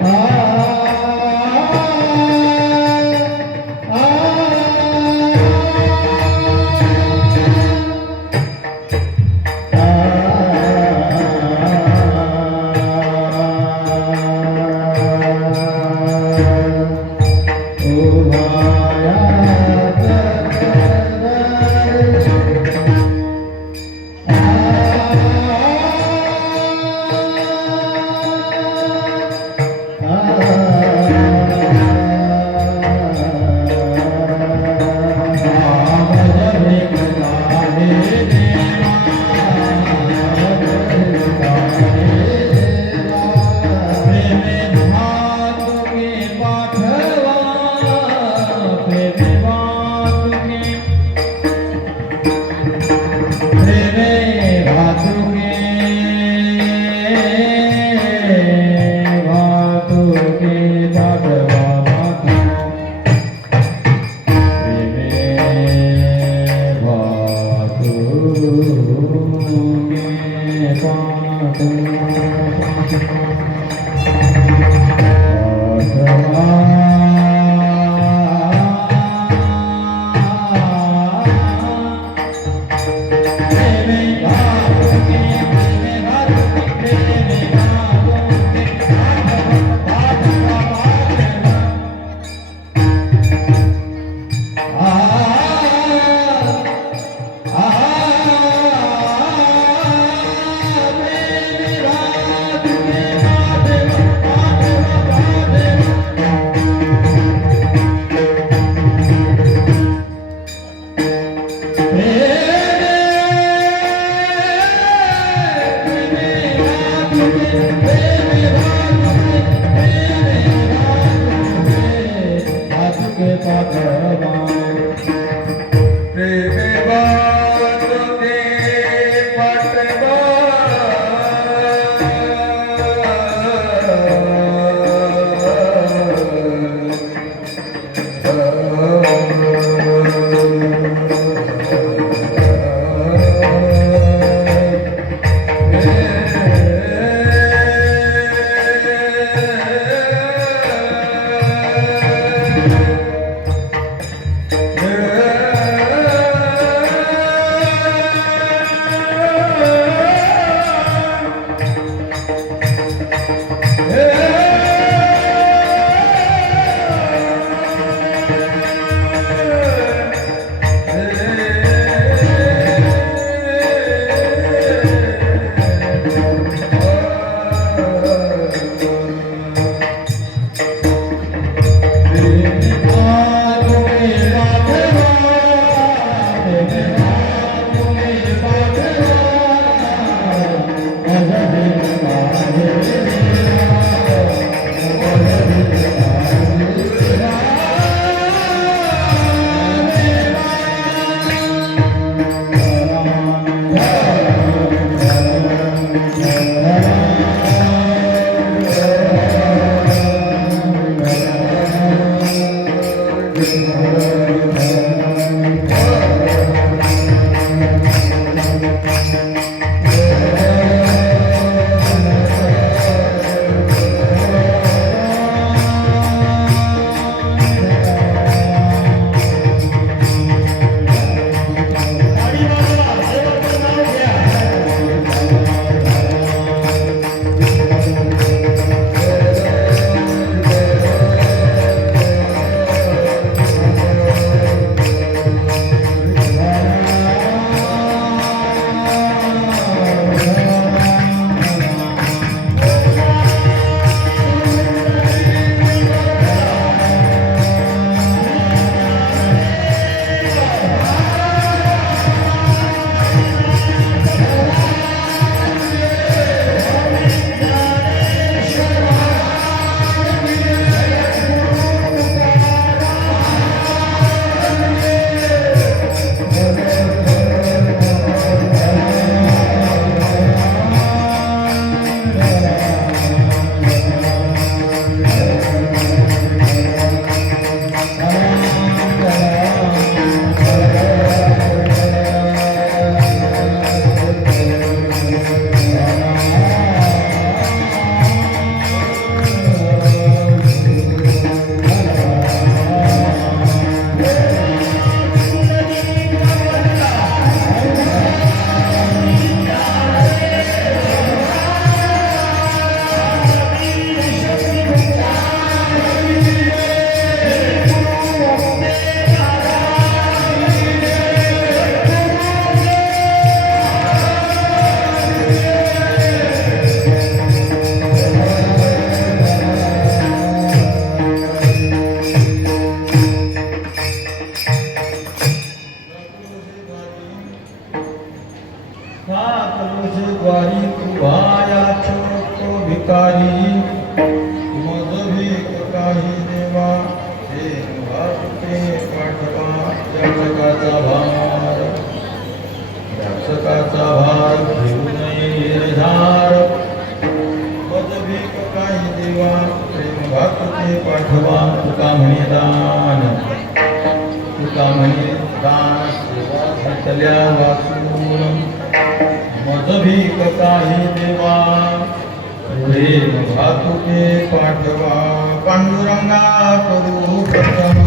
Ah काही देवा हे तुके पाठवा याचकाचा भार घेऊ नये निर्धार मज भीक काही देवा प्रेम भाकते पाठवा तुका म्हणे दान सेवा घेतल्या वाचून मज भीक काही देवा प्रेम भातुके पाठवा पांडुरंगा करू प्रथम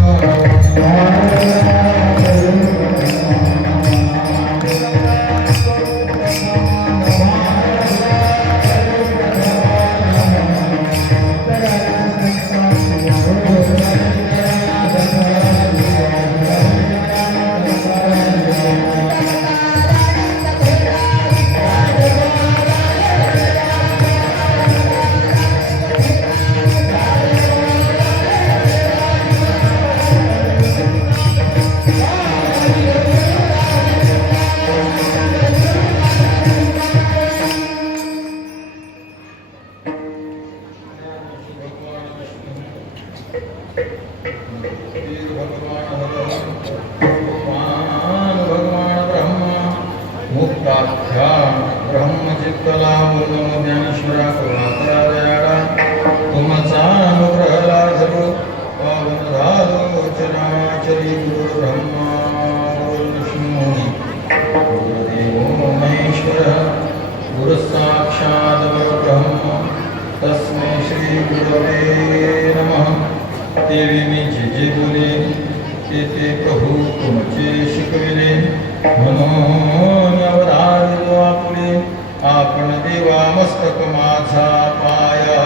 तस्मै श्री गुरवे नमः। देवी मी जे बोले ते प्रभू तुमचे शिकविले म्हणून अवधारिलो आपले आपण देवा मस्तक माझा पाया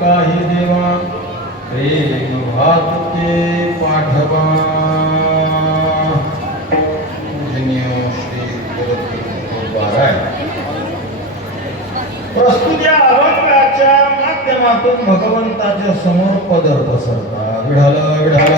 काही देवा प्रेम भातुके पाठवा। पूजनीय श्री प्रस्तुत या अभंगाच्या माध्यमातून भगवंताच्या समोर पदर पसरता विढाल विढाल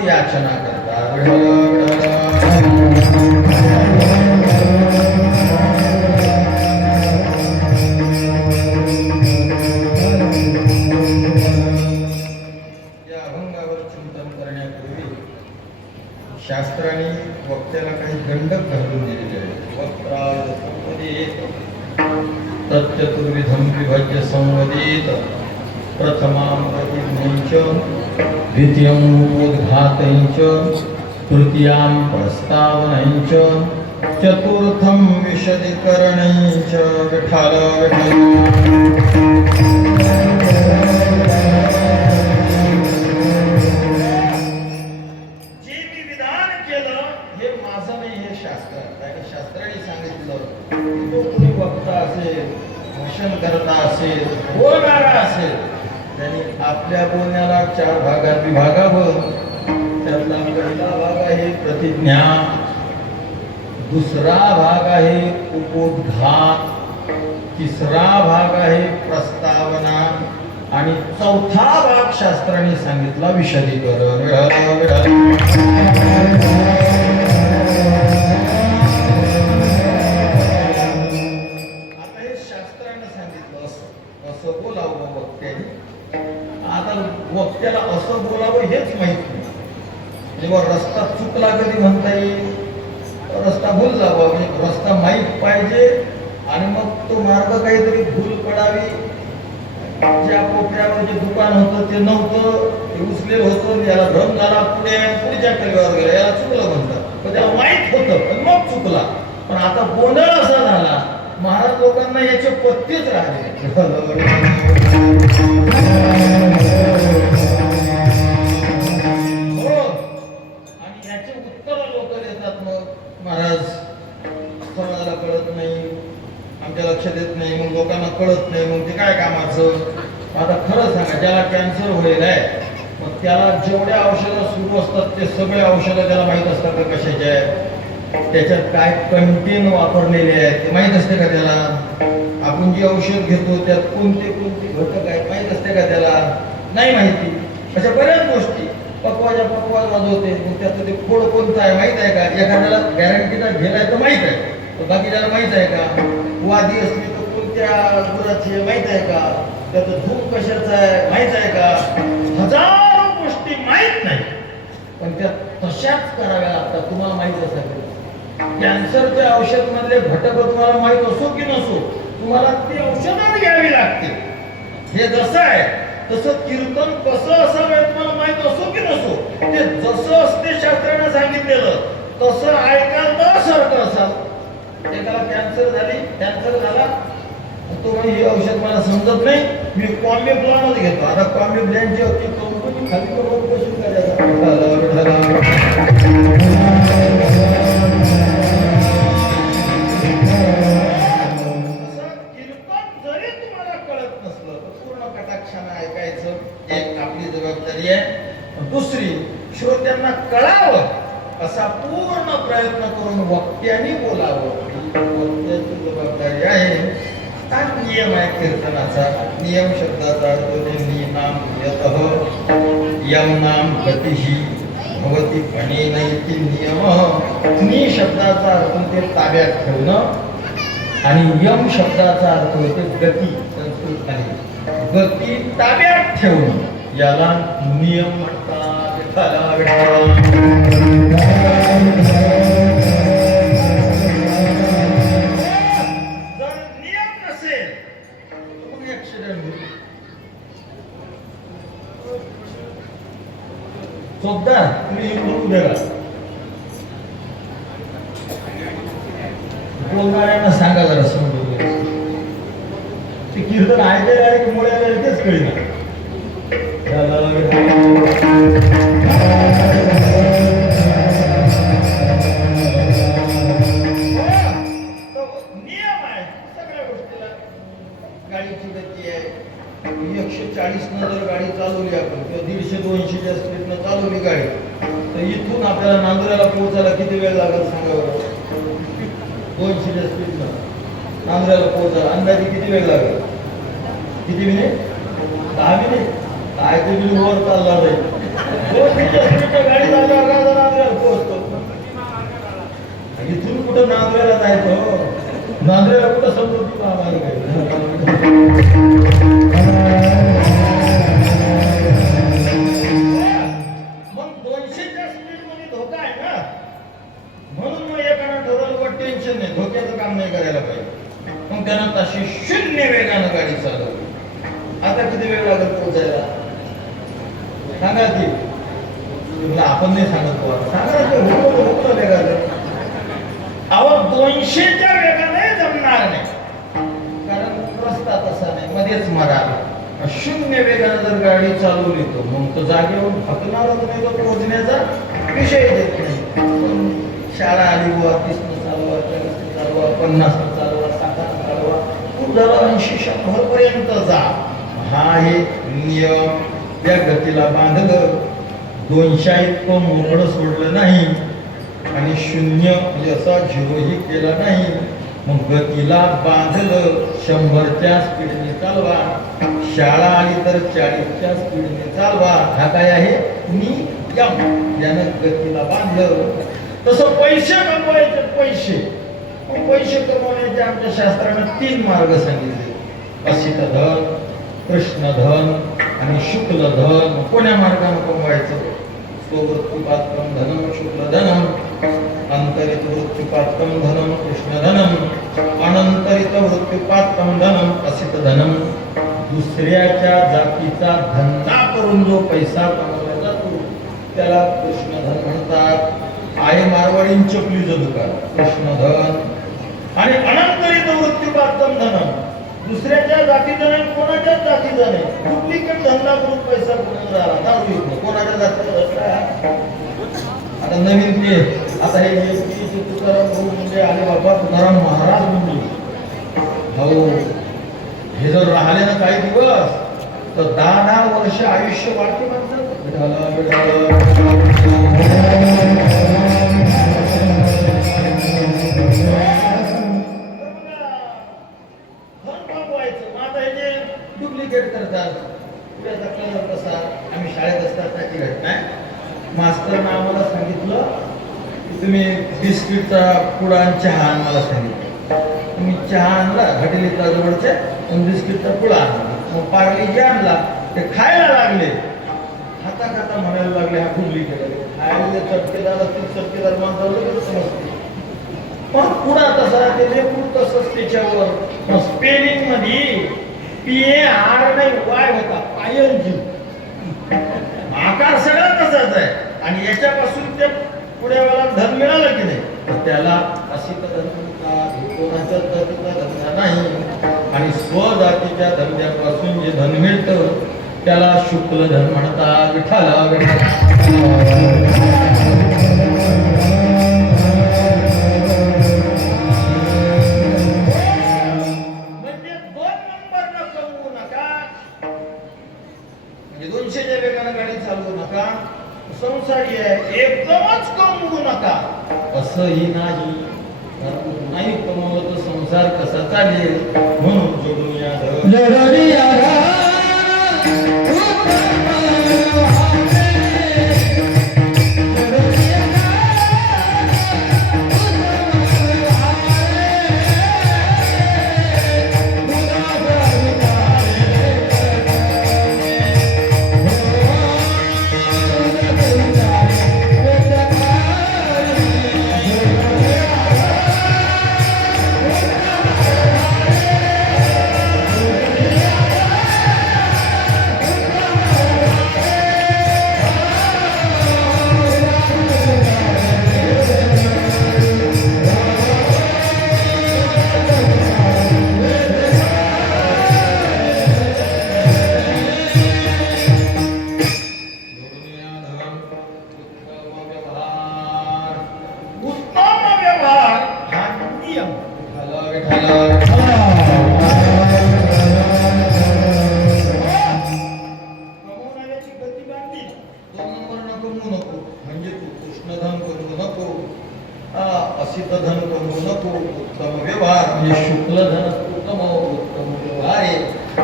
समोर याचना करता विठ्ठल या अभंगावर चिंतन करण्यापूर्वी शास्त्राने वक्त्याला काही दंडक घालून दिलेले आहेत. वक्त्रार्ध संवदेत तच्चतुर्विधं विभज्य संवदेत प्रथमां प्रतिज्ञञ्च द्वितीयं उपोद्घातञ्च तृतीयां प्रस्तावनञ्च चतुर्थं विशदीकरणञ्च विठ्ठल जे मी विधान केलं हे माझं नाही, हे शास्त्र आहे. शास्त्राने सांगितलं की तो कोणी वक्ता असेल, भाषण करता असेल, बोलणारा असेल, त्यांनी आपल्या बोलण्याला 4 भागात विभागावं. त्यातला पहिला भाग आहे प्रतिज्ञा, दुसरा भाग आहे उपोद्घात, तिसरा भाग आहे प्रस्तावना आणि चौथा भाग शास्त्राने सांगितला विशदीकरण. आता हे शास्त्राने सांगितलं असं बोलावं वक्त्याने. आता वक्त्याला असं बोलावं हेच माहित नाही. जेव्हा रस्ता चुकला कधी म्हणता येईल, रस्ता भूल जावा, म्हणजे रस्ता माहीत पाहिजे आणि मग तो मार्ग काहीतरी भूल पडावी. ज्या कोपऱ्यावर जे दुकान होतं ते नव्हतं, ते उचलेलं होतं, याला भ्रम झाला, पुढच्या कल्ल्यावर गेला, याला चुकलं म्हणतात. पण त्याला माहीत होतं पण मग चुकला. पण आता गोंधळ असा झाला, महाराज लोकांना याचे पत्तेच राहिले. हो, आणि याचे उत्तर लोक देतात. मग महाराज समाजाला कळत नाही, आमच्या लक्षात येत नाही, मग लोकांना कळत नाही, मग ते काय कामाचं. आता खरं सांगा, ज्याला कॅन्सर होईल आहे, मग त्याला जेवढ्या औषधं सुरू असतात ते सगळे औषधं त्याला माहीत असतात का कशाचे आहे, त्याच्यात काय कंटेन वापरलेले आहेत ते माहीत असते का त्याला. आपण जे औषध घेतो त्यात कोणते कोणते घटक आहेत माहीत असते का त्याला, नाही माहिती. अशा बऱ्याच गोष्टी पक्वाद वाजवते, मग त्याचं ते खोड कोणतं आहे माहीत आहे का. एखाद्याला गॅरंटीचा गेलाय तर माहीत आहे, तर बाकीच्याला माहीत आहे का. वादी असली तर कोणत्या गुराची माहीत आहे का, त्याचं धूप कशाचं आहे माहीत आहे का. हजारो गोष्टी माहीत नाही, पण त्या तशाच कराव्या लागतात. तुम्हाला माहीत असावे, कॅन्सरचे औषध मधले घटक तुम्हाला माहीत असो की नसो, तुम्हाला ती औषधं घ्यावी लागते. हे जसं आहे तसं कीर्तन कसं असावं तुम्हाला माहीत असो की नसो, ते जसं असते शास्त्राने सांगितलेलं तसं ऐकायला सारखं असावं. एकाला कॅन्सर झाला, तो म्हणे हे औषध मला समजत नाही, मी कॉम्बी प्लॅनच घेतो. आता कॉम्बी प्लॅनची कंपनी खाली करून कशी करायचं. दुसरी, श्रोत्यांना कळावं असा पूर्ण प्रयत्न करून वक्त्यांनी बोलावं, वक्त्याची जबाबदारी आहे. हा नियम आहे कीर्तनाचा. नियम शब्दाचा अर्थ नाम यतः यम नाम गतिही भवती फणेनैति नियम. नि शब्दाचा अर्थ ते ताब्यात ठेवणं आणि यम शब्दाचा अर्थ होते गती. संस्कृत आहे, गती ताब्यात ठेवणं, याला नियम म्हणतात. जर नियम नसेल मग ऍक्सिडेंट होईल. चोपदा तुम्ही बोलून द्या, बोलणाऱ्यांना सांगा जरा समजून. ते कीर्तन ऐकायला आहे की मुळे तेच कळीना. गाडीची गती आहे 140 न जर गाडी चालवली आपण किंवा 150-200 स्पीडनं चालवली गाडी, तर इथून आपल्याला नांदुऱ्याला पोहोचायला किती वेळ लागेल सांगा बरं. 200 स्पीडनं नांदुऱ्याला पोहोचायला अंदाजे किती वेळ लागेल? किती मिनिट? 10 मिनिट. काय ते वर चालला जाईल. गाडी नांद्र्याला पोहोचतो. इथून कुठं नांद्र्याला जायचं? नांद्र्याला कुठं समृद्धी महामार्ग आहे? मग 200च्या स्पीड मध्ये धोका आहे ना, म्हणून मग एकानं ठरवलं टेन्शन नाही, धोक्याचं काम नाही करायला पाहिजे. मग त्यानं तशी 0 वेगानं गाडी चालवली. आता किती वेळ लागत पोहोचायला सांगा की? आपण नाही सांगत सांगा वेगानं. अहो 200च्या वेगाने जमणार नाही, कारण रस्ता तसा नाही, मध्येच मारा. 0 वेगानं जर गाडी चालवली तो मग तो जागेवर थकणारच नाही, तो पोहोचण्याचा विषय देत नाही. शाळा आली बुवा 30 चालवा, 40 चालवा, 50 चालवा, 60 चालवा, खूप झाला 80-100 पर्यंत जा. हा एक नियम या गतीला बांधलं. 200 इतकं मोकळं सोडलं नाही आणि 0 म्हणजे असा 0ही केला नाही. मग गतीला बांधलं. 100च्या स्पीडने चालवा. शाळा आली तर 40च्या स्पीडने चालवा. हा काय आहे? नियम. यानं गतीला बांधलं. तसं पैसे कमवायचे. पैसे कमवण्याचे आमच्या शास्त्रानं 3 मार्ग सांगितले: असित धन, कृष्णधन आणि शुक्लधन. कोण्या मार्गाने कमवायचं? स्ववृत्तिपात्रम धनम शुक्लधनम, अंतरित वृत्तिपात्रम धनम कृष्णधनम, अनंतरित वृत्तिपात्रम धनम असित धनम. दुसऱ्याच्या जातीचा धंदा करून जो पैसा कमवला जातो त्याला कृष्णधन म्हणतात. आहे मारवाडीं चपलीचं दुकान, कृष्णधन. आणि अनंतरित वृत्तिपात्रम धनम, दुसऱ्याच्या जातीचं नाही, कोणाच्याच जातीचं नाही, डुप्लिकेट धंदा करून पैसा कमवून राहिला. दारू विकणं कोणाच्या जातीचा? आता नवीन ते आता हे तुकाराम भाऊ म्हणजे आले बाबा, तुकाराम महाराज म्हणजे हो, हे जर राहिले ना काही दिवस तर 10 वर्ष आयुष्य वाटते माणसाचं. डुप्लिकेट करतात. पुढ्याचा कलर कसा? आम्ही शाळेत असतात त्याची घटना आहे. मास्तरनं आम्हाला सांगितलं की तुम्ही बिस्किटचा पुडा आणि चहा आणायला सांगितलं. तुम्ही चहा आणला हॉटेलीतला जवळच्या, आणि बिस्किटचा पुडा आणला. मग पार्ले जे आणला ते खायला लागले. खाता खाता म्हणायला लागले हा डुप्लिकेट आहे. खायला चटकेदार असतील, चटकेदार माणसाला समजते. पण पुडा तसा, ते लेकरू तसंच त्याच्यावर. स्पेलिंग मध्ये PAR नाही, वाय होता, पायनजी. आकार सगळा तसाच आहे. आणि याच्यापासून ते पुढेवाला धन मिळालं की नाही तर त्याला असित धन म्हणतात. कोणाच्या जातीचा धंदा नाही. आणि स्वजातीच्या धंद्यापासून जे धन मिळतं त्याला शुक्ल धन म्हणतात. विठाला म्हणजे 2 नंबर कमवू नका, म्हणजे 200च्या वेगानं गाडी चालवू नका. संसारी आहे, एकदमच कमवू नका असंही नाही. नाही कमवलं तर संसार कसा चालेल? म्हणून जोडून या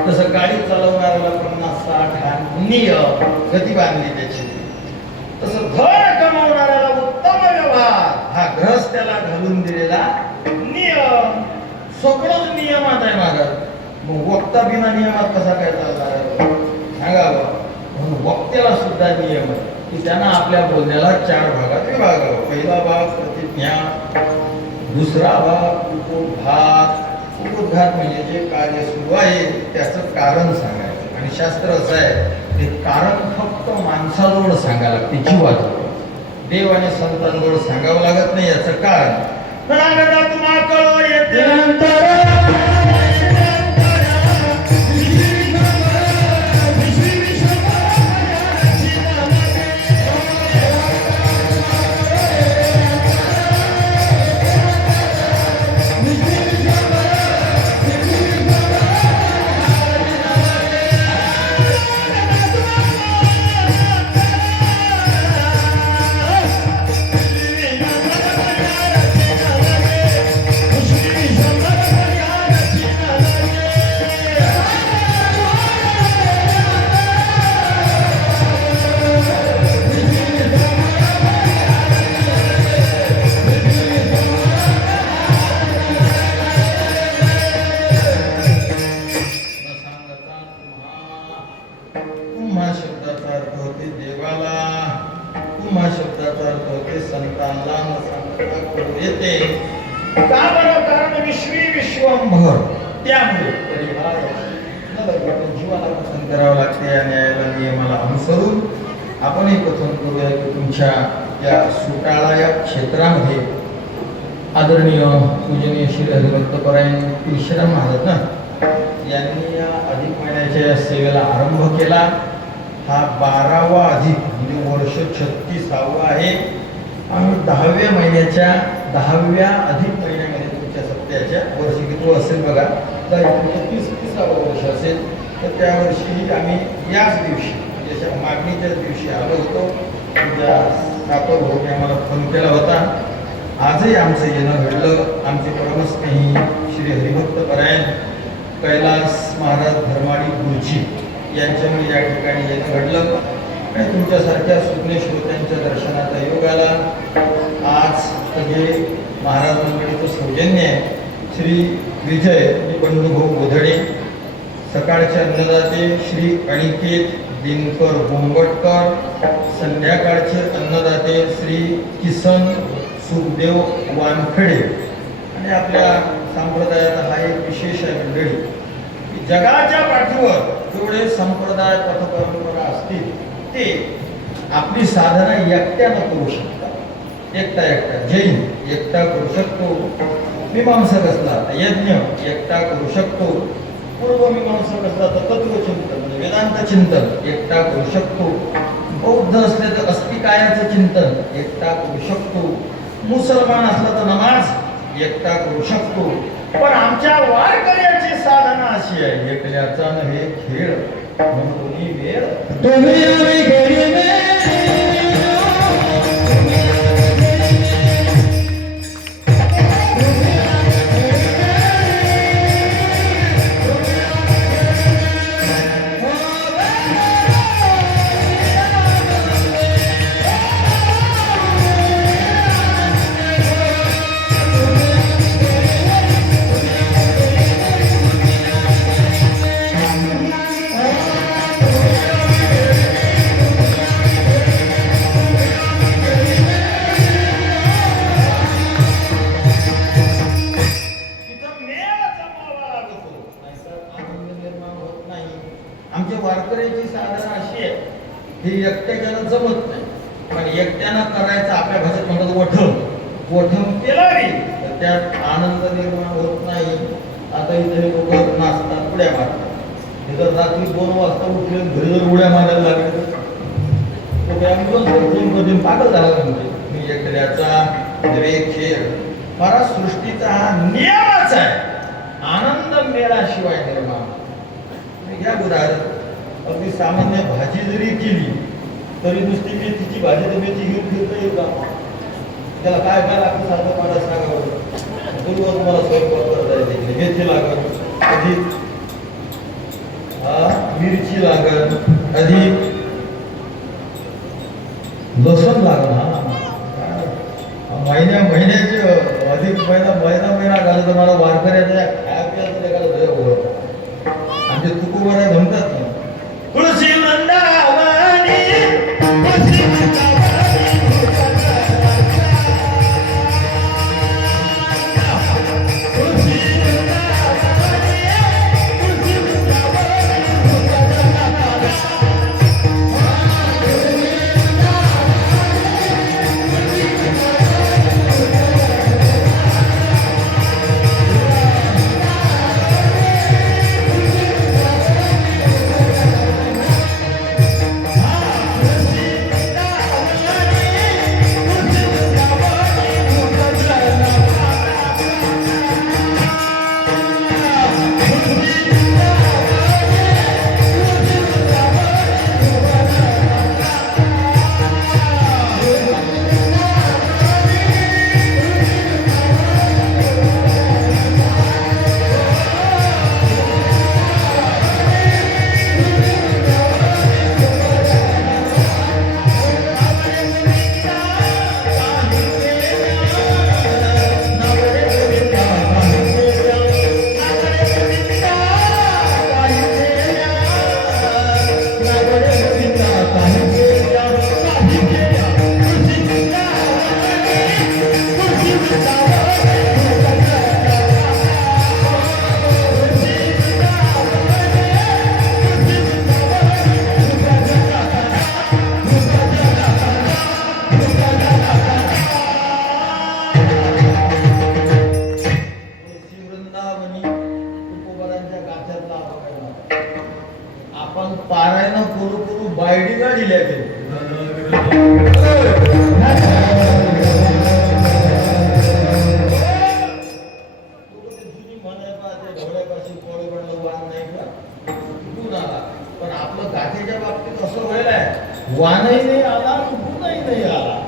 तसं गाडी चालवणाऱ्याला 50-60 नियम गती बांधली त्याची. सगळंच नियमात आहे महाराज. मग वक्ता बिना नियमात कसा काय चालणार आहे? सांगा बा. म्हणून वक्त्याला सुद्धा नियम आहे की त्यांना आपल्या बोलण्याला 4 भागात विभागावं. पहिला भाग प्रतिज्ञा, दुसरा भाग उपोद्घात. उपोद्घात म्हणजे जे कार्य सुरू आहे त्याचं कारण सांगायचं. आणि शास्त्र असं आहे ते कारण फक्त माणसाजवळ सांगायला लागते, जीवाजवळ. देव आणि संतांजवळ सांगावं लागत नाही. याचं कारण तुम्हाला कळव येते विश्वंभर. त्यामुळे जीवाला कथन करावं लागते आणि याला नियमाला अनुसरून आपणही कथन करूया की तुमच्या या सुटाळा या क्षेत्रामध्ये आदरणीय पूजनीय श्री हरिभक्तपरायण विश्राम महाराज ना यांनी या अधिक महिन्याच्या या सेवेला आरंभ केला. हा 12वा अधिक म्हणजे वर्ष 36वा आहे. आम्ही 10व्या महिन्याच्या 10व्या अधिक महिन्यामध्ये तुमच्या सत्याच्या वर्षी किती असेल बघा, तर 30-30वा वर्ष असेल. तर त्या वर्षी आम्ही याच दिवशी म्हणजे अशा मागणीच्याच दिवशी आलो होतो. तुमच्या सापर भाऊने आम्हाला फोन केला होता. आजही आमचं येणं घडलं. आमचे परमस्नेही श्री हरिभक्तपरायण कैलास महाराज धर्माडी गुरुजी यांच्यामुळे या ठिकाणी येणं घडलं आणि तुमच्यासारख्या सुज्ञ श्रोत्यांच्या दर्शनाचा योग आला. आज म्हणजे महाराज मंडळीचं सौजन्य आहे. श्री विजय बंधुभाऊ गोधडे, सकाळचे अन्नदाते श्री अनिकेत दिनकर बोंबटकर, संध्याकाळचे अन्नदाते श्री किसन सुखदेव वानखडे. आणि आपल्या संप्रदायात हा एक विशेष आहे मंडळी की जगाच्या पाठीवर जेवढे संप्रदाय पथपरंपरा असतील ते आपली साधना एकट्यानं करू शकतात. एकटा जैन एकटा करू शकतो, मीमांसक असला तर यज्ञ एकटा करू शकतो, पूर्वमीमांसक असला तर तत्वचिंतन म्हणजे वेदांत चिंतन एकटा करू शकतो, बौद्ध असले तर अस्तिकायाचं चिंतन एकटा करू शकतो, मुसलमान असला तर नमाज एकटा करू शकतो. पण आमच्या वारकऱ्याची साधना अशी आहे एकट्याचा नव्हे खेळ म्हणून वेळ एकट्यानं जमत नाही. पण एकट्यानं करायचं आपल्या भाषेत म्हणतात वठण केला रे तर त्यात आनंद निर्माण होत नाही. आता इथे लोक नाचतात, उड्या मारतात. हे जर रात्री 2 वाजता उठले घरी जर उड्या मारायला लागले तर ॲम्ब्युलन्स पागल झाला. म्हणजे मी एकट्याचा खेळ फार सृष्टीचा हा नियमच आहे. आनंद मेळाशिवाय निर्माण. घ्या उदाहरण, अगदी सामान्य भाजी जरी केली तरी नुसती मेथीची भाजी तर मेथी घेऊन फिरता येईल का? त्याला काय काय लागतं सारखं मला सांगावं. तुम्हाला स्वयंपाक करता येते. मेथी लागत, अधिक मिरची लागत, अधिक लसूण लागत. महिन्याचे अधिक महिना घालत तर मला वारकऱ्याच्या खाया पियाचं एखादं भय होत आमचे तुकोबरा म्हणतात ना तुळशी वृंदावनी तुळशी आपण पारायण करू करू बायडी गाडील्या पण आपलं गाठीच्या बाबतीत असं व्हायलाय वानही नाही आला गुणही नाही आला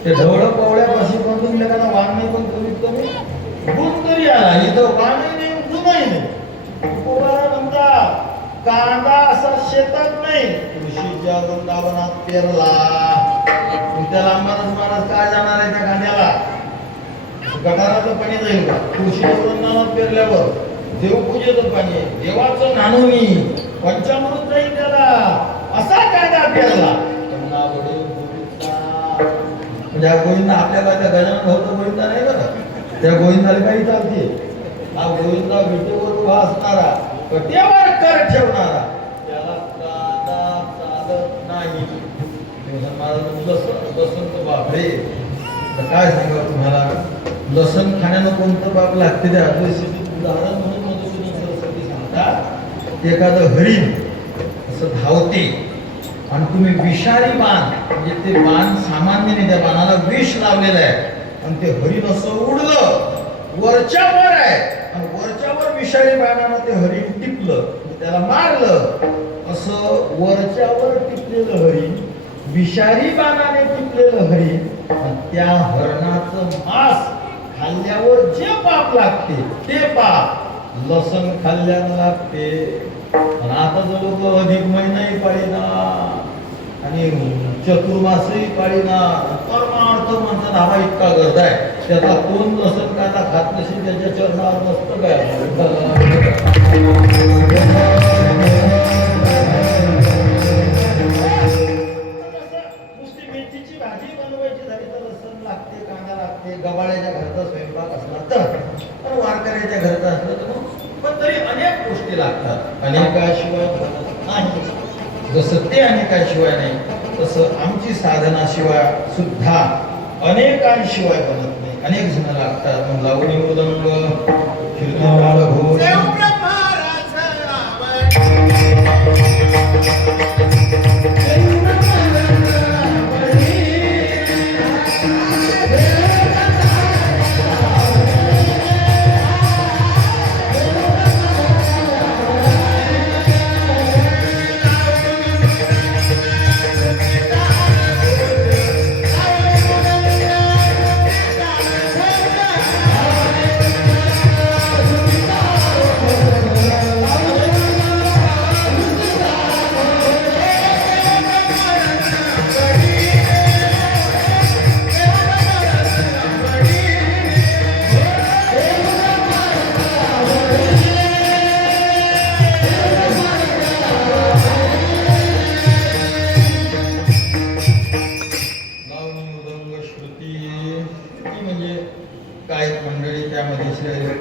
ते ढवळ पवळ्यापाशी बंधून लेखाना वाण नाही पण कमीत कमी गुण तरी आला इथं वाणही नाही गुणही नाही म्हणतात कांदा असा शेतात नाही तुळशीच्या वृंदावनात पेरला त्याला माणूस काय जाणार आहे त्या कांद्याला गटाराचं पाणी जाईल का तुळशीच्या वृंदावनात पेरल्यावर देवपूजेचं पाणी आहे देवाचं नानोनी पंचामृत जाईल त्याला असा कांदा पेरला म्हणजे गोविंदा आपल्याला त्या गजानन भाऊचा गोविंदा नाही बरं त्या गोविंदाला काही चालते हा गोविंदा विटेवर उभा असणारा कट्यावर कर ठेवणारा त्याला कांदा चालत नाही लसण तर बापरे काय सांगा तुम्हाला लसण खाण्यानं कोणतं बाप लागते त्या उदाहरण म्हणून मधुसूदन सरस्वती सांगतात एखादं हरिण असं धावते आणि तुम्ही विषारी बाण म्हणजे ते बाण सामान्य त्या बाणाला विष लावलेलं आहे आणि ते हरिण असं उडलं वरच्यावर आहे आणि वरच्यावर विषारी बाणानं ते हरिण टिपलं त्याला मारलं असं वरच्यावर टिपलेलं हरिण विषारी बाणाने टिपलेलं हरिण आणि त्या हरणाचं मांस खाल्ल्यावर जे पाप लागते ते पाप लसण खाल्ल्यानं लागते आणि आता जो लोक अधिक महिनाही पाळीना आणि चतुर्मासही पाळीना परमार्थ म्हणतात हा इतका गरज आहे त्याचा कोण लसण कांदा खात नसेल त्याच्या चरणावर नसतं काय नुसती मेथीची भाजी बनवायची झाली तर लसण लागते कांदा लागते गबाळ्याच्या घरचा स्वयंपाक असला तर वारकऱ्याच्या घरचा असलं तर पण तरी अनेक गोष्टी लागतात अनेकाशिवाय नाही जसं ते अनेकाशिवाय नाही तसं आमची साधनाशिवाय सुद्धा अनेकांशिवाय बनत नाही अनेक जण लागतात मग लावणी मृदंग कीर्तन घोष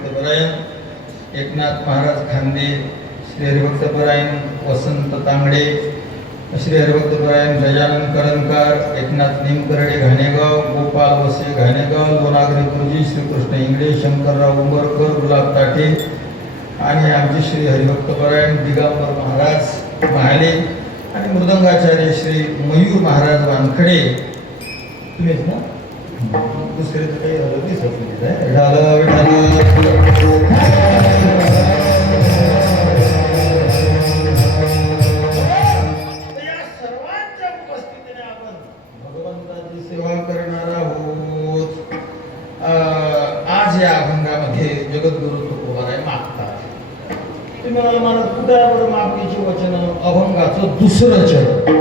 हरिभक्तपरायण एकनाथ महाराज खांदे, श्री हरिभक्तपरायण वसंत तांगडे, श्री हरिभक्तपरायण गजानन करणकार, एकनाथ निमकरडे घाणेगाव, गोपाल वसे घाणेगाव, लोणागरे गुरुजी, श्रीकृष्ण इंगळे, शंकरराव उंबरकर, गुलाब ताटे आणि आमचे श्री हरिभक्तपरायण दिगंबर महाराज महाले आणि मृदंगाचार्य श्री मयूर महाराज वानखडे. तुम्हीच ना? दुसरे तर काही झालं दिसत नाही. या सर्वांच्या उपस्थितीने आपण भगवंताची सेवा करणार आहोत. आज या अभंगामध्ये जगद्गुरु तुकोबाराय मागतात. तुम्ही म्हणाल मला कुठं मागणीची वचन अभंगाचं दुसरं चरण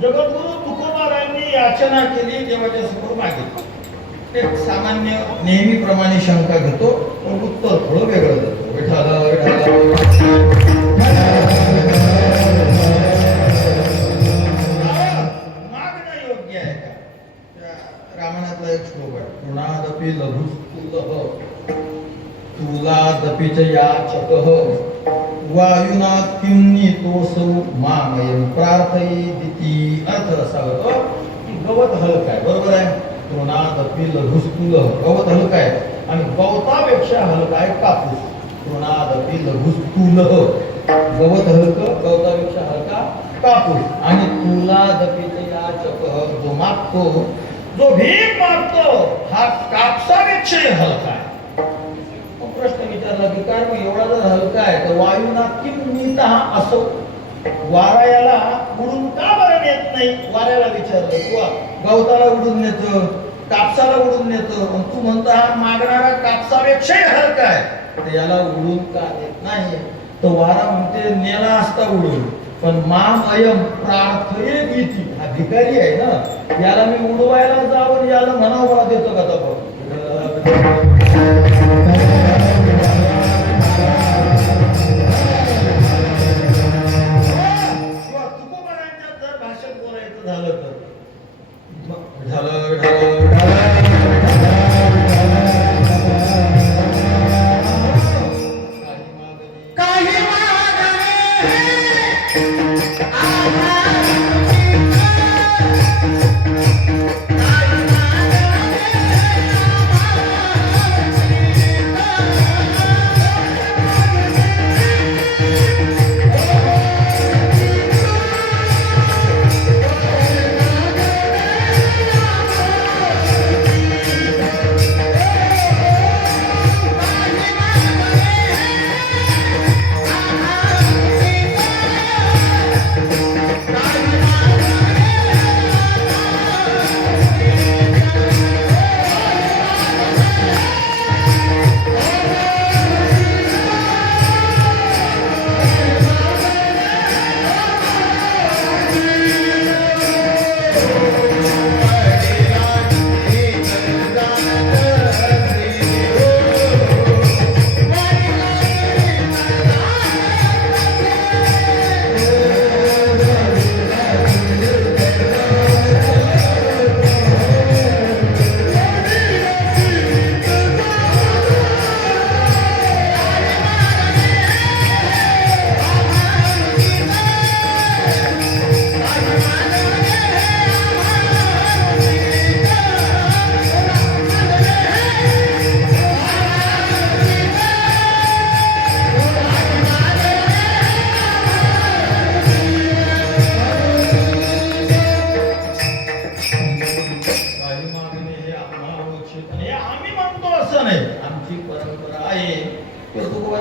जगद्गुरु तुकोबारायांनी याचना केली, देवाच्या समोर मागितली. एक सामान्य नेहमीप्रमाणे शंका घेतो पण उत्तर थोडं वेगळं देतो. मागणं योग्य आहे का? रामायणातला एक श्लोक आहे, तृणादपि लघुस्तुलः तुलादपि च याचकः वायुना किं नीतोऽसौ मामयं प्रार्थयेदिति. अर्थ असा होतो की गवत हलक आहे, बरोबर आहे. तृणादपि लघुस्तुलः, गवत हलक आहे आणि गवतापेक्षा हलका आहे कापूस. तृणादपि लघुस्तुलः, गवत हलक, गवतापेक्षा हलका कापूस. आणि तुलादपि च याचकः, जो मागतो, जो भीक मागतो, हा कापसापेक्षा हलका आहे. प्रश्न विचारला की काय मग एवढा जर हलका आहे तर वायूना किम नीता असो, वारा याला उडून का बरं नेत नाही? वाऱ्याला विचारलं, किंवा गवताला उडून नेतं, कापसाला उडून नेतं, तू म्हणतो हा मागणारा कापसापेक्षाही हलका आहे, तर याला उडून का नेत नाही? तर वारा म्हणते नेला असता उडून, पण माम अयम प्रार्थये भीती, हा भिकारी आहे ना, याला मी उडवायला जावं, याला म्हणावं मला देतो का तो?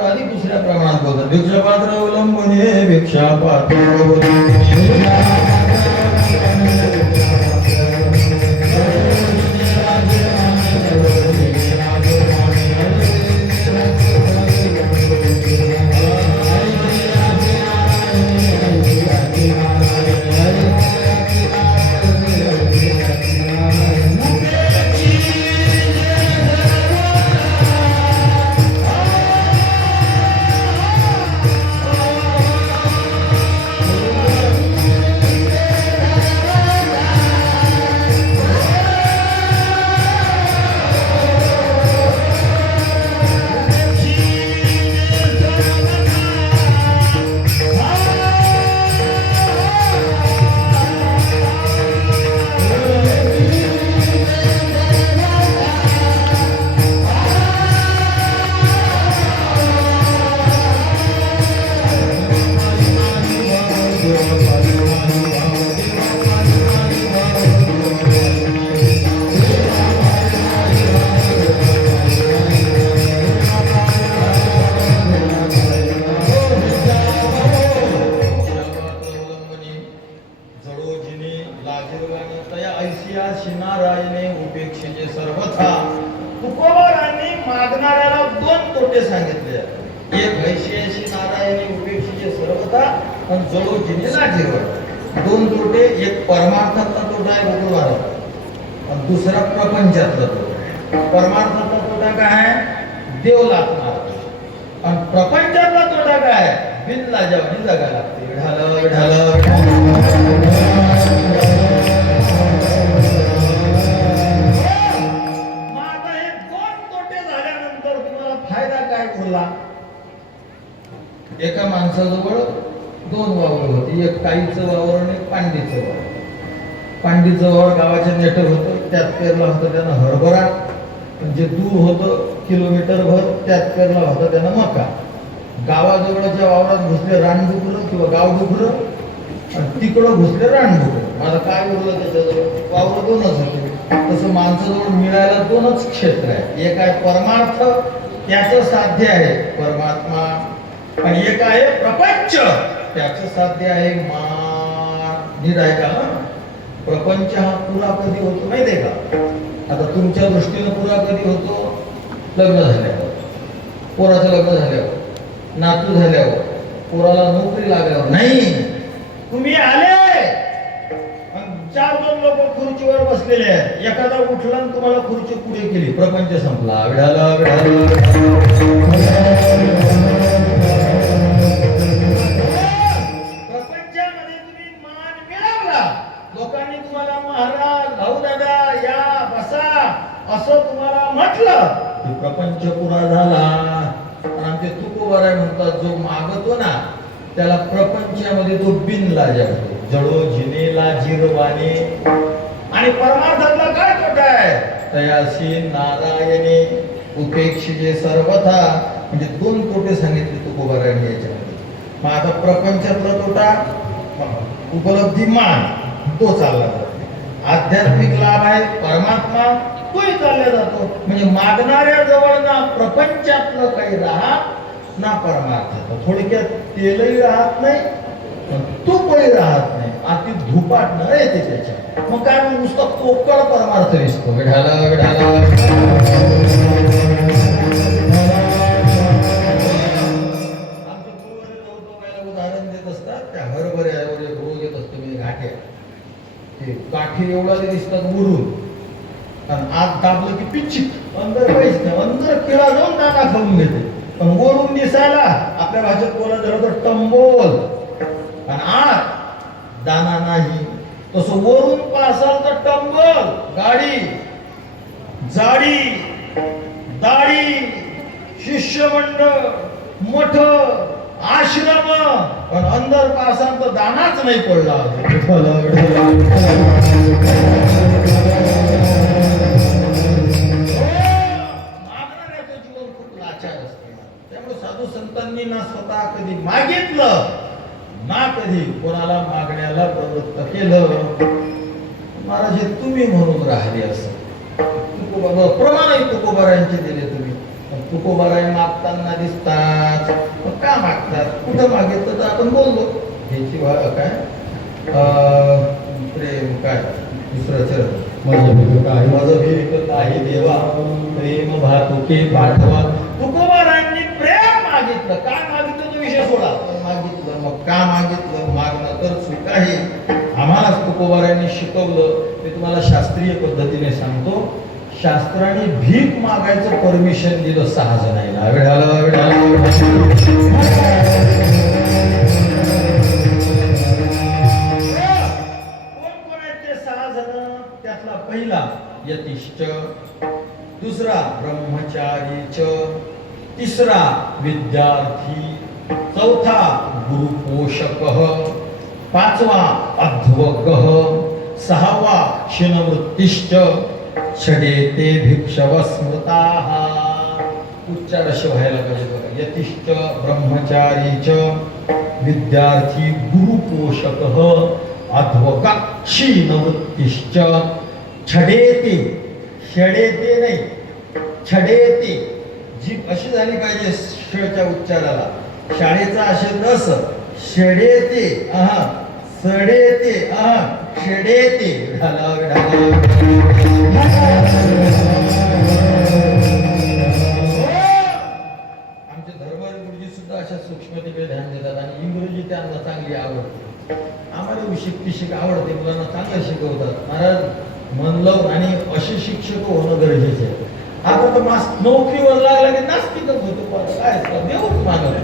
आधी दुसऱ्या प्रमाणात बोलतात. भिक्षा पात्र अवलंबने भिक्षा पात्र नारायणे उपेक्षेचे सर्वथा. तुकोबारांनी मागणाऱ्याला दोन तोटे सांगितले. एक ऐशी नारायणे उपेक्षेचे सर्वथा आणि जळो जिने लाजीरवाणे. दोन तोटे. एक परमार्थातला तोटा आहे गोकुळवारात आणि दुसरा प्रपंचातला तोटा. परमार्थातला तोटा काय आहे? देव लागणार. आणि प्रपंचातला तोटा काय? बिन लाजावाने जगायला लागते. एका माणसाजवळ दोन वावर होती. एक काईचं वावर आणि एक पांडीचं वावर. पांडीचं वावर गावाच्या नेटर होतं. त्यात पेरला होता त्यानं हरभरा. जे दूर होतं किलोमीटरभर त्यात पेरला होता त्यानं मका. गावाजवळच्या वावरात घुसले रानडुकरं किंवा गावडुकरं आणि तिकडं घुसले रानडुकरं. मला काय उरलं त्याच्याजवळ? वावर दोनच होते. तसं माणसाजवळ मिळायला दोनच क्षेत्र आहे. एक आहे परमार्थ, त्याचं साध्य आहे परमात्मा. आणि एक आहे प्रपंच, त्याचं साध्य आहे मान. नीट आहे का? प्रपंच हा पुरा कधी होतो माहितीये का? आता तुमच्या दृष्टीनं पुरा कधी होतो? लग्न झाल्यावर, पोराचं लग्न झाल्यावर, नातू झाल्यावर, पोराला नोकरी लागल्यावर नाही. तुम्ही आले चार दोन लोक खुर्चीवर बसलेले आहेत. एखादा उठला आणि तुम्हाला खुर्ची पुढे केली, प्रपंच संपला. विढाला प्रपंचामध्ये तुम्ही मान मिळवला. लोकांनी तुम्हाला महाराज, भाऊ दादा, या बसा असं तुम्हाला म्हटलं की प्रपंच पुरा झाला. आमचे तुकोबाराय म्हणतात, जो मागतो ना त्याला प्रपंचामध्ये तो बिन लाजा होतो. जळो जिनेला जिरवाने. आणि परमार्थातला काय तोटा आहे? तयासी नारायणे उपेक्षेचे सर्वथा. म्हणजे दोन तोटे सांगितले तुकोबारायांनी याच्यामध्ये. मग आता प्रपंचातला तोटा उपलब्धी मान, तो चालला जातो. आध्यात्मिक लाभ आहे परमात्मा, तोही चालला जातो. म्हणजे मागणाऱ्या जवळ ना प्रपंचातलं काही राहत ना परमार्थातलं. थोडक्यात तेलही राहत नाही, तूपही राहत नाही. अति धुपाट न येते त्याच्या. मग काय नुसतं पोकळ परमार्थ दिसतो. विढाला आमचे पूर्वज उदाहरण देत असतात. त्या हरभऱ्यावर एक रोग येत असतो मी गाठ्या. ते काठी एवढा दिसतात मुरून आणि आत दाबलं की पिच्चिक अंदर काहीच नाही. अंदर किडा जाऊन दाना खाऊन घेते. पण वरून दिसायला आपल्या भाषेत बोलायचं झालं तर टंबोल आणि आत दाना नाही. तसं वरून पासाल तर टंबल, गाडी, जाडी, दाढी, शिष्यमंडळ, मठ, आश्रम, पण अंदर पासाल तर दानाच नाही पडला. त्यामुळे साधू संतांनी ना स्वतः कधी मागितलं ना कधी कोणाला मागण्याला प्रवृत्त केलं. महाराज तुम्ही म्हणून राहिले असं प्रमाणही तुकोबारायांचे दिले तुम्ही. तुकोबाराय मागताना दिसतात. मग का मागतात, कुठं मागितलं तर आपण बोललो ह्याची काय प्रेम काय दुसरं चरण माझं विकत आहे देवा प्रेम भातुके पाठवा. तुकोबारायांनी प्रेम मागितलं, काय मागितलं तो विषय सोडा, पण मागितलं. मग का मागितलं, मागणं तर चूक आहे. आम्हालाच तुकोबारायांनी शिकवलं. मी तुम्हाला शास्त्रीय पद्धतीने सांगतो. शास्त्राने भीक मागायचं परमिशन दिलं 6 जणांना. त्यातला पहिला यतिश्च, दुसरा ब्रह्मचारीच, तिसरा विद्यार्थी, चौथा गुरुपोषक, पाचवा अध्वगः, सहावा क्षीणवृत्तिश्च, षडेते भिक्षव स्मृताः. उच्चार असे व्हायला पाहिजे बघा. यतिश्च, ब्रह्मचारीच, विद्यार्थी, गुरुपोषक, अध्वगा, क्षीणवृत्तिश्च, छडेते, षडेते नाही छडेते. जीभ अशी झाली पाहिजे षच्या उच्चाराला. शाळेचा असेल रस, षडेते सडेते षडेते. आमचे धर्मवीर गुरुजी सुद्धा अशा सूक्ष्मतेकडे ध्यान देतात आणि इंग्रजी त्यांना चांगली आवडते. आम्हाला शिक आवडते, मुलांना चांगलं शिकवतात. महाराज मन लावून आणि असे शिक्षक होणं गरजेचे आहे. आता तर नोकरीवर लागला की नास्तिकच होतो. काय देवच मानत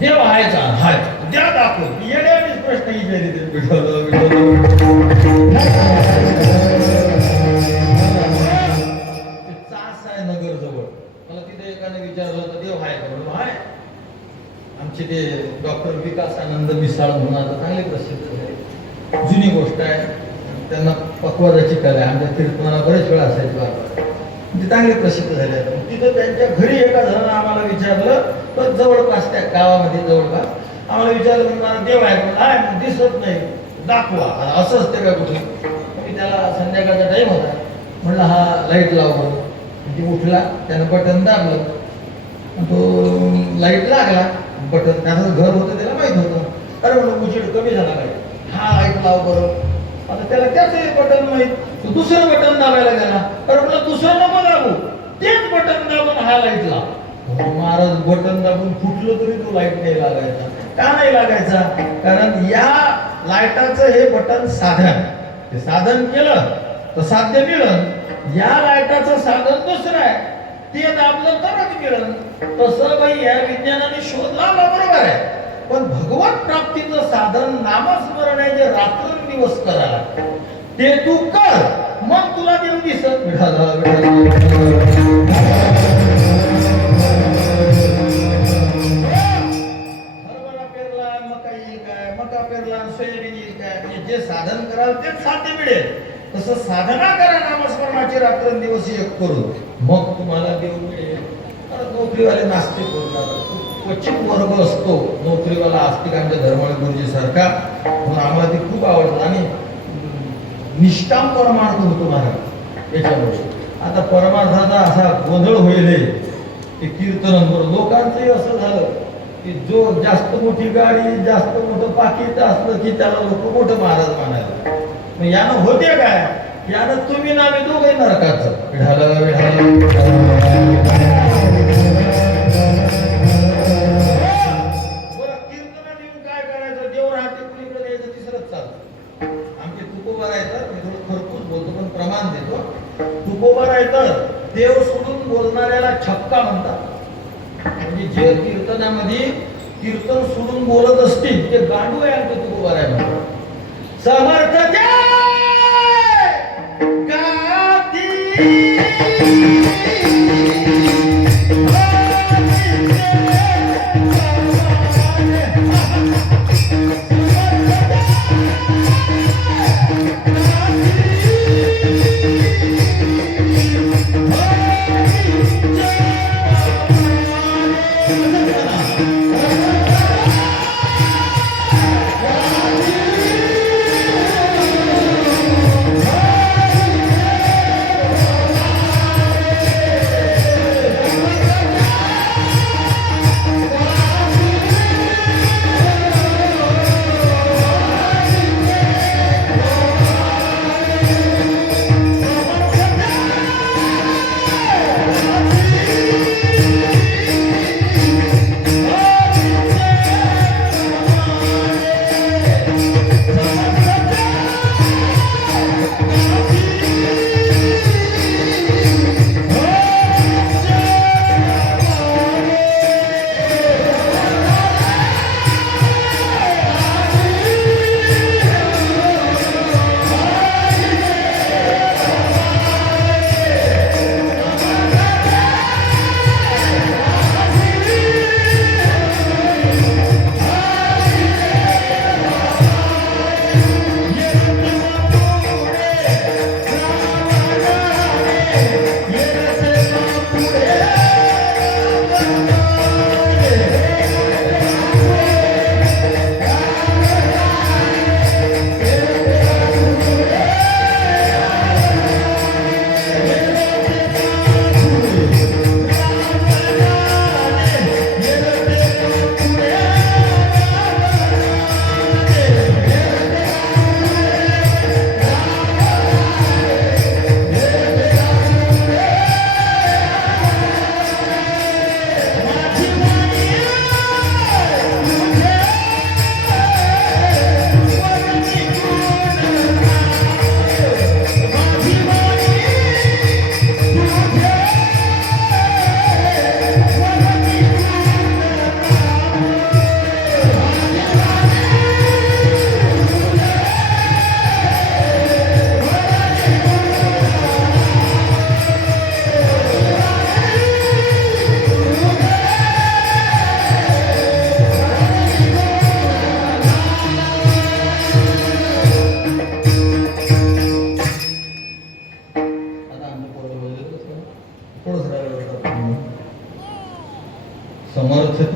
देव आहे का, हाय द्या दाखवून येण्यानेच प्रश्न विचारित. चास आहे नगर जवळ. मला तिथे एकाने विचारलं होतं देव आहे का, म्हणून हाय. आमचे ते डॉक्टर विकासानंद मिसाळ म्हणून आता चांगले प्रसिद्ध झाले. जुनी गोष्ट आहे. त्यांना पक्वादाची कला आहे. आमच्या कीर्तनाला बरेच वेळा असायची बाबा. ते चांगले प्रसिद्ध झाले. तिथं त्यांच्या घरी एका जणांना आम्हाला विचारलं, तर जवळपास त्या गावामध्ये जवळपास आम्हाला विचारलं, मला देव आहे पण आहे दिसत नाही, दाखवा. असं असते का कुठे. मी त्याला संध्याकाळचा टाईम होता, म्हणलं हा लाईट लावलं. ते उठला, त्यानं बटन दाबलं, तो लाईट लागला. बटन त्याचं घर होतं, त्याला माहित होतं. अरे म्हणून उजेड कमी झाला काय, हा लाईट लाव बरं. आता त्याला त्याच बटन माहित, तो दुसरं बटन दाबायला गेला. तर म्हणलं दुसरं नको दाबू, तेच बटन दाबून हा लाईट लाव. महाराज बटन दाबून फुटलं तरी तो लाईट नाही लागायचा. का नाही लागायचा, कारण या लाईटाचं हे बटन साधन, ते साधन केलं तर साध्य मिळलं. या लाईटाचं साधन दुसरं आहे, ते दाबलं तरच मिळलं. तसं बाई या विज्ञानाने शोध लावला, बरोबर आहे. पण भगवत प्राप्तीचं साधन नामस्मरण आहे, जे रात्रंदिवस करायला ते तू कर, मग तुला देव दिसत. हरभरा पेरला, मका येईल काय, मका पेरला सोयाबीन येईल काय. जे साधन कराल तेच साध्य मिळेल. तसं साधना करा नामस्मरणाची रात्रंदिवस एक करून, मग तुम्हाला देव मिळेल. नोकरीवाले नास्तिक होतात, क्वचित वर्ग असतो नोकरीवाला आस्तिक आमच्या धर्मवीर गुरुजी सारखा. म्हणून आम्हाला ते खूप आवडतं आणि निष्काम परमार्थ होतो महाराज याच्यामुळे. आता परमार्थाचा असा गोंधळ होईल की कीर्तनांवर लोकांचंही असं झालं की जो जास्त मोठी गाडी, जास्त मोठं पाकिट असलं की त्याला लोक मोठं महाराज मानायला. मग यानं होते काय, यानं तुम्ही नावे दोघे नरकाचं. देव सोडून बोलणाऱ्याला छक्का म्हणतात. म्हणजे जे कीर्तनामध्ये कीर्तन सोडून बोलत असतील ते गांडू आहे. आमचं तुकोबार आहे म्हणतात. समर्थ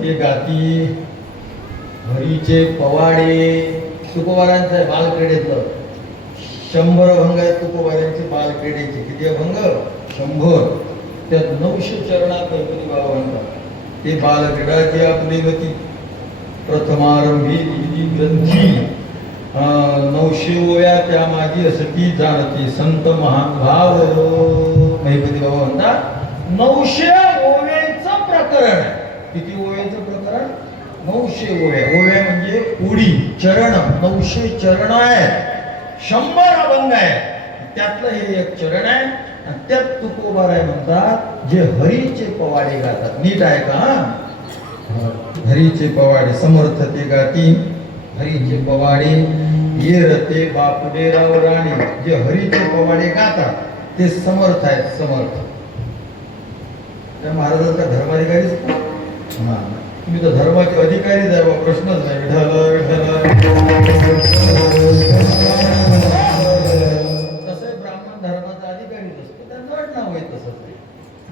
ते गाती हरीचे पवाडे. तुकोबारांचं आहे बालक्रीडेतलं 100 भंग आहेत तुकोबारांचे बालक्रीडेचे. किती आहे भंग? 100. त्यात 900 चरणात गणपती बाबा म्हणतात. ते बालक्रीडाची आपली गती प्रथमारंभी ग्रंथी 900 ओव्या त्या माझी असती जाणती संत महान भाव. गणपती बाबा म्हणतात 900 ओव्यांचं प्रकरण. किती ओव्यांचं प्रकरण? 900 ओव्या. ओव्या म्हणजे उडी चरण. 900 चरण आहे. 100 अभंग आहे. त्यातलं हे एक चरण आहे. आणि त्यात तुकोबाराय म्हणतात जे हरीचे पवाडे गातात. नीट आहे का? हरीचे पवाडे समर्थ ते गाती हरीचे पवाडे ये रते बापुडे राव राणी. जे हरीचे पवाडे गातात ते समर्थ आहेत. समर्थ त्या महाराजांचा धर्माधिकारीच. हा तुम्ही तर धर्माचे अधिकारीच आहे बा. प्रश्नच नाही. विठाला विठाला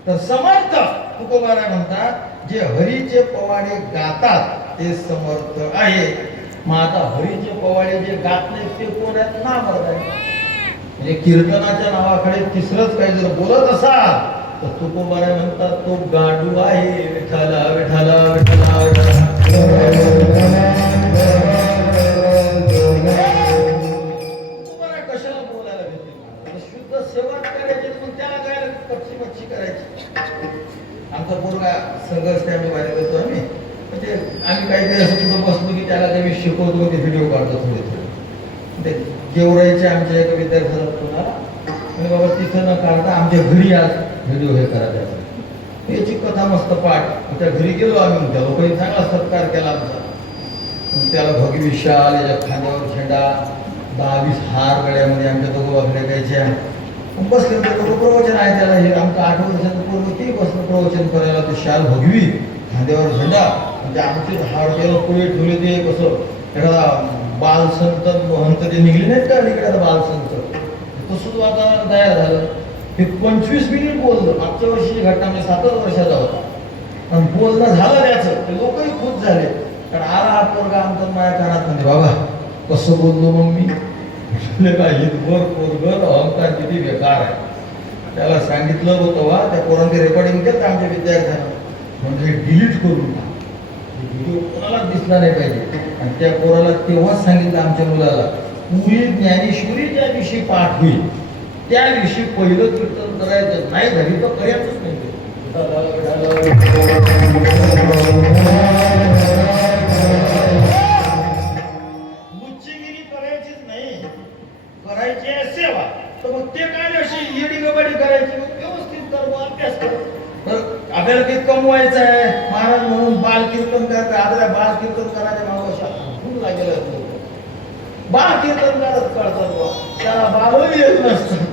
तर समर्थ तुकोबाराय म्हणतात जे हरीचे पवाडे गातात ते समर्थ आहे. मग आता हरीचे पवाडे जे गात नाहीत ते कोण आहेत? नामर्द आहे. म्हणजे कीर्तनाच्या नावाकडे तिसरंच काही जर बोलत असाल तर तुकोबाराय म्हणतात तो गांडू आहे. विठाला विठाला विठाला तुकोबाराय कशाला बोलायला घेतली? शुद्ध सेवा करायची मग त्याला काय पक्षी पक्षी करायची. आमचा पोरगा संघर्ष आम्ही बाहेर करतो. आम्ही म्हणजे आम्ही काहीतरी असं कुठं बसलो की त्याला काही शिकवतो ते व्हिडिओ काढतो थोडे थोडे. ते गेवराईचे आमच्या एका विद्यार्थ्याला कोणाला म्हणजे बाबा तिथं न काढता आमच्या घरी आज व्हिडिओ हे करा त्याचा. याची कथा मस्त पाठ. त्या घरी गेलो आम्ही. त्या लोकांनी चांगला सत्कार केला आमचा. त्याला भगवी शाल याच्या खांद्यावर झेंडा 10-20 हार गळ्यामध्ये आमच्या दोघं वागड्या गायच्या. बसले तर लोक प्रवचन आहे त्याला. हे आमचं 8 वर्षाचं पोरग ते बसलं प्रवचन करायला. ते शाल भगवी खांद्यावर झेंडा म्हणजे आमचे हाड त्याला पुढे ठेवले. ते कसं एखादा बालसंत महंत ते निघले नाहीत का इकडे बालसंत तसंच वातावरण तयार झालं. हे 25 मिनिट बोललं. मागच्या वर्षीची घटना म्हणजे 7 वर्षाचा होता. आणि बोलणं झालं त्याचं. ते लोकही खुश झाले. कारण आला हा पोरगा आमचा माझ्या कानात म्हणजे बाबा कसं बोललो मग मी हितभर पोरगत अहंकार किती बेकार आहे. त्याला सांगितलं होतं वा त्या पोरांचे रेकॉर्डिंग केलं आमच्या विद्यार्थ्यांना म्हणजे डिलीट करून व्हिडिओ कोणालाच दिसला नाही पाहिजे. आणि त्या पोराला तेव्हाच सांगितलं आमच्या मुलाला पुरी ज्ञानेश्वरी ज्या दिवशी पाठ होईल त्या दिवशी पहिलं कीर्तन करायचं नाही घरी तर करायचंच नाही. करायची आहे सेवा तर मग ते काय अशी येडी गबाडी करायची. व्यवस्थित कर अभ्यास कर. तर आपल्याला किती कमवायचं आहे महाराज म्हणून बाल कीर्तन करतात. आपल्याला बाल कीर्तन करायच्या मागोशा खूप लागेल. बाल कीर्तन करत कळतात त्याला बालही येत नसतं.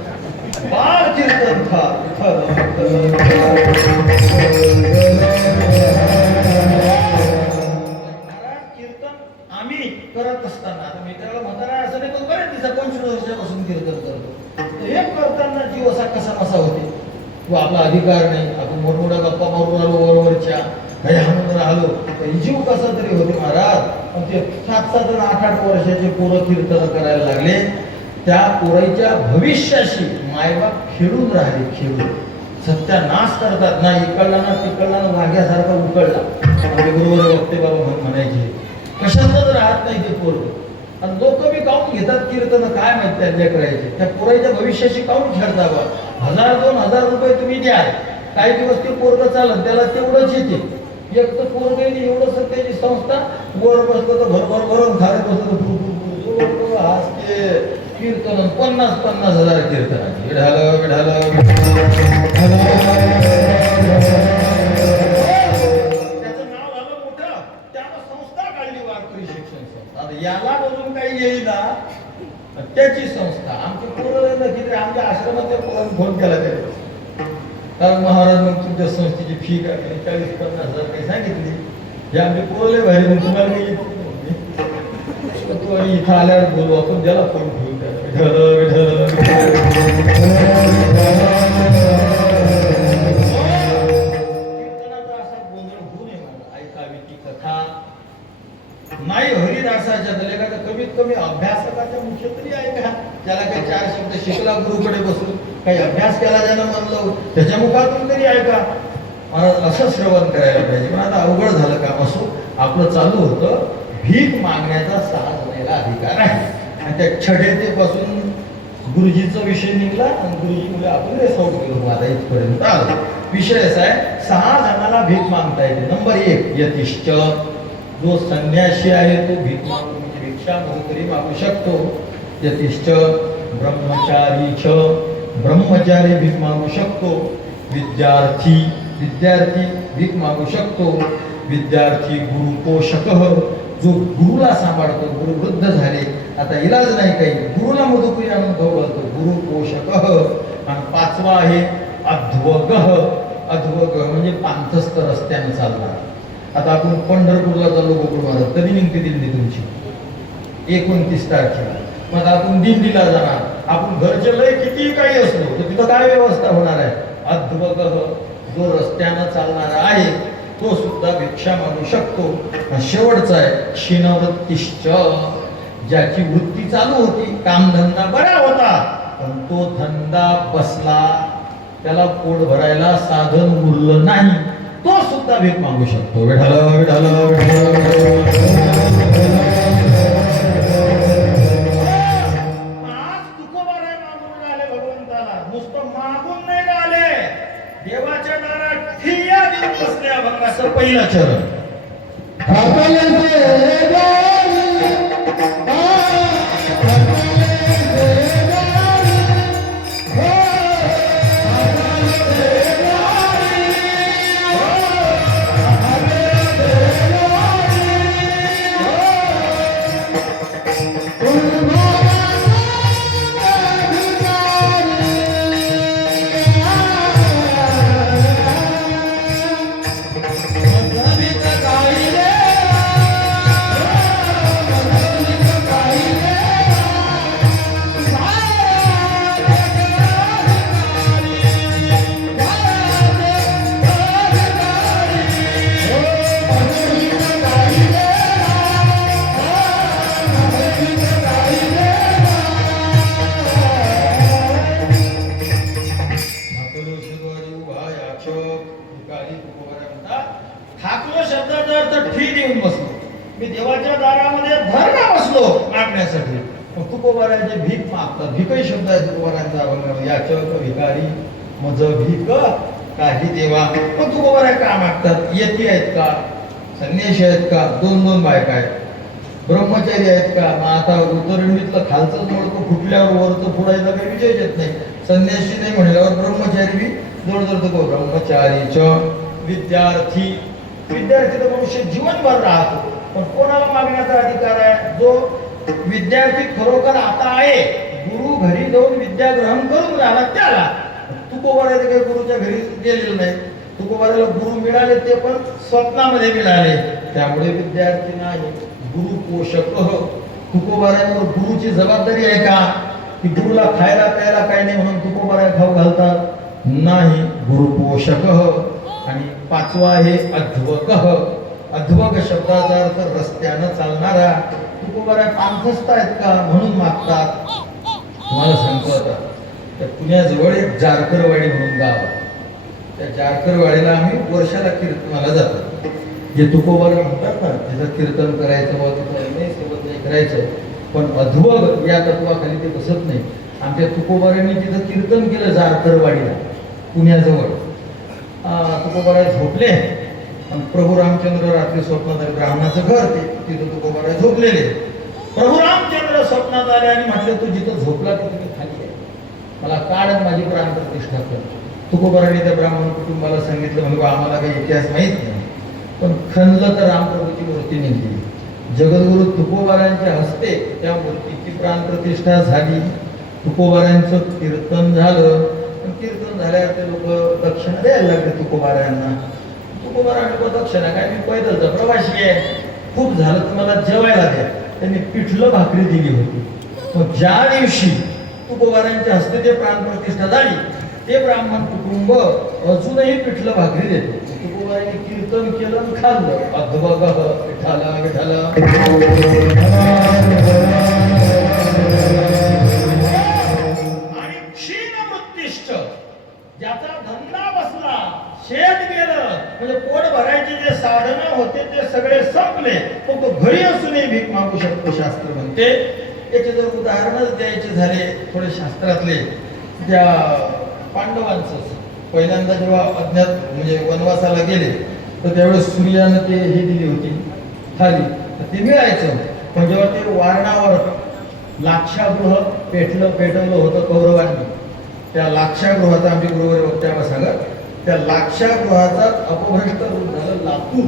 बाल कीर्तन कीर्तन आम्ही करत असताना आता मी त्याला म्हातारा असं नाही पण बरेच दिवसा 25 वर्षापासून कीर्तन करतो. हे करताना जीव असा कसा कसा होते. तो आपला अधिकार नाही. आपण मोठमोठ्या गप्पा मारून आलो वरवरच्या काही हाणून राहिलो जीव कसा तरी होते महाराज. पण ते 7-7 आणि 8-8 वर्षाचे पोरं कीर्तन करायला लागले. त्या पोराईच्या भविष्याशी मायबाप खेळून राहिले. खेळून सत्यानाश करतात ना. इकडला ना तिकडला ना वाघ्यासारखा उकळला. बरोबर वक्ते बाबा म्हणायचे कशातच राहत नाही ते पोरं. आणि लोक बी काढून घेतात कीर्तन काय माहिती त्यांच्या करायचे. त्या पोराईच्या भविष्याशी काढून खेळता बा. 1000-2000 रुपये तुम्ही द्या. काही दिवस ते पोरग चालत त्याला तेवढंच येते. एक तर पोरग एवढं सत्याची संस्था वर बसलं तर भरभर भरून खात बसलं हासते कीर्तन 50,000 कीर्तनाची. विढालं विढालं त्याचं नाव झालं मोठं. त्यानं संस्था काढली वारकरी शिक्षण संस्था. याला बघून काही येईना त्याची संस्था. आमची पोरं किती आमच्या आश्रमात पोरांनी फोन केला त्याने कारण महाराज मग तुमच्या संस्थेची फी काय 40-50,000 काही सांगितली. हे आमचे पोरले बाहेर मग तुम्हाला काही तू आणि इथं आल्यावर बोलू आपण त्याला फोन घेऊन कीर्तनाचा असा गोंधळ होऊ नये मला. ऐकावी तथा नाही हरिदासाच्या एखाद्या कमीत कमी अभ्यासकाच्या मुख्य तरी आहे का, ज्याला काही 4 शब्द शिकला गुरुकडे बसून, काही अभ्यास केला ज्यानं म्हणलं त्याच्या मुखातून तरी आहे का? महाराज असं श्रवण करायला पाहिजे. पण आता अवघड झालं काम. असो, आपलं चालू होतं भीक मागण्याचा 6 जणांना अधिकार आहे, आणि त्या छडेतेपासून गुरुजीचा विषय निघला आणि गुरुजी मुले आपण रेसॉर्ट गेलो. आता इथपर्यंत आलो. विषय असा आहे, 6 जणांना भीक मागता येते. नंबर 1 यतिश्च, जो संन्यासी आहे तो भीक मागू म्हणजे भिक्षा म्हणून तरी मागू शकतो. यतिश्च ब्रह्मचारीच, ब्रह्मचारी भीक मागू शकतो. विद्यार्थी, विद्यार्थी भीक मागू शकतो. विद्यार्थी गुरुपोषक, जो गुरुला सांभाळतो. गुरु वृद्ध झाले, आता इलाज नाही काही, गुरुला मधुपुरी आणून खवळतो, गुरुपोषक. आणि 5वा आहे अध्वग. अध्वग म्हणजे पांथस्थ रस्त्याने चालणार. आता आपण पंढरपूरला चाललो गोकुळ महाराज, कधी निघते दिंडी तुमची? 29 तारखेला. मग आपण दिंडीला जाणार. आपण घरचे लय किती काही असलो तर तिथं काय व्यवस्था होणार आहे? अध्वग, जो रस्त्यानं चालणारा आहे तो सुद्धा भिक्षा मागू शकतो. शेवटचा आहे क्षीणवृत्तिश्च, ज्याची वृत्ती चालू होती, कामधंदा बरा होता, पण तो धंदा बसला, त्याला पोट भरायला साधन उरलं नाही, तो सुद्धा भीक मागू शकतो. विठ्ठल विठ्ठल आज तुकोबाराय मागून आले भगवंताला, नुसतं मागून नाही आले, देवाच्या दारात ठिय्या देऊन बसले अभंगाचं पहिलं चरण. ठाकलो शब्दाचा अर्थ ठी देऊन बसलो. मी देवाच्या दारामध्ये धरणा बसलो मागण्यासाठी. मग तुकोबाराचे भीक मागतात. भीकही शब्द आहे तुकोबारांचा अभंग. याचक भिकारी मज भीक काही देवा. मग तुकोबारा का मागतात? यती आहेत का? संन्यासी आहेत का? 2-2 बायका आहेत. ब्रह्मचारी आहेत का? मग आता उतरणीतलं खालचं जोडतो फुटल्यावर वरचं फुडायचा काही विषयच येत नाही. संन्यासी नाही म्हणल्यावर ब्रह्मचारी बी जोड जोडतो. ब्रह्मचारीच. विद्यार्थी, विद्यार्थी तर मनुष्य जीवनभर राहतो, पण कोणाला मागण्याचा अधिकार आहे? जो विद्यार्थी खरोखर आता आहे, गुरु घरी जाऊन विद्या ग्रहण करून राहिला त्याला. तुकोबाराला काही गुरुच्या घरी गेलेलं नाही. तुकोबाराला गुरु मिळाले ते पण स्वप्नामध्ये मिळाले. त्यामुळे विद्यार्थी नाही. गुरु पोषक. तुकोबारावर गुरुची जबाबदारी आहे का? की गुरुला खायला प्यायला काही नाही म्हणून तुकोबारा खाऊ घालतात? नाही. गुरु पोषक. आणि 5वा आहे अध्वक. अध्वक शब्दाचा अर्थ रस्त्यानं चालणारा. तुकोबारा पांथस्थ आहेत का म्हणून मागतात. तुम्हाला सांगतो आता, त्या पुण्याजवळ एक जारकरवाडी म्हणून गाव आहे. त्या जारकरवाडीला आम्ही वर्षाला कीर्तनाला जातो. जे तुकोबारा म्हणतात ना, त्याचं कीर्तन करायचं व तिथं नाही सेवत नाही करायचं. पण अध्वग या तत्वाखाली ते बसत नाही. आमच्या तुकोबारांनी तिथं कीर्तन केलं जारकरवाडीला पुण्याजवळ. तुकोबारा झोपले आणि प्रभू रामचंद्र रात्री स्वप्नात आले. ब्राह्मणाचं घर ते, तिथं तुकोबारा झोपलेले. प्रभू रामचंद्र स्वप्नात आले आणि म्हटले, तू जिथं झोपला तिथे मी खाली आहे, मला काढ माझी प्राणप्रतिष्ठा कर. तुकोबाराने त्या ब्राह्मण कुटुंबाला सांगितलं, म्हणजे आम्हाला काही इतिहास माहीत नाही, पण खणलं तर रामप्रभूची मूर्ती निघली. जगद्गुरु तुकोबारांच्या हस्ते त्या मूर्तीची प्राणप्रतिष्ठा झाली. तुकोबारांचं कीर्तन झालं. कीर्तन झाल्यावर ते लोक दक्षिणा द्यायला लागले तुकोबारांना. तुकोबारा दक्षिणा काय, मी पैदलचा प्रवासी आहे, खूप झालं तर मला जेवायला द्या. त्यांनी पिठलं भाकरी दिली होती. मग ज्या दिवशी तुकोबारांच्या हस्ते ते प्राणप्रतिष्ठा झाली, ते ब्राह्मण कुटुंब अजूनही पिठलं भाकरी देते. तुकोबारांनी कीर्तन केलं आणि खाल्लं. अद्भुत विठाला विठाला. आणि क्षीण वृत्तिष्ठ, ज्याचा धंदा बसला, शेत गेलं, म्हणजे पोट भरायचे जे साधनं होते ते सगळे संपले, पण तो घरी असूनही भीक मागू शकतो शास्त्र म्हणते. याचे जर उदाहरणच द्यायचे झाले थोडे शास्त्रातले, त्या पांडवांचं पहिल्यांदा जेव्हा अज्ञात म्हणजे वनवासाला गेले तर त्यावेळेस सूर्यानं ते हे दिली होती थाली, ते मिळायचं. पण जेव्हा ते वारणावर लाक्षागृह पेटवलं होतं कौरवांनी, त्या लाक्षागृहाचा आमचे गुरुवारी वक्त्याला सांगत, त्या लाक्षागृहाचा अपभ्रष्ट रूप झालं लातूर.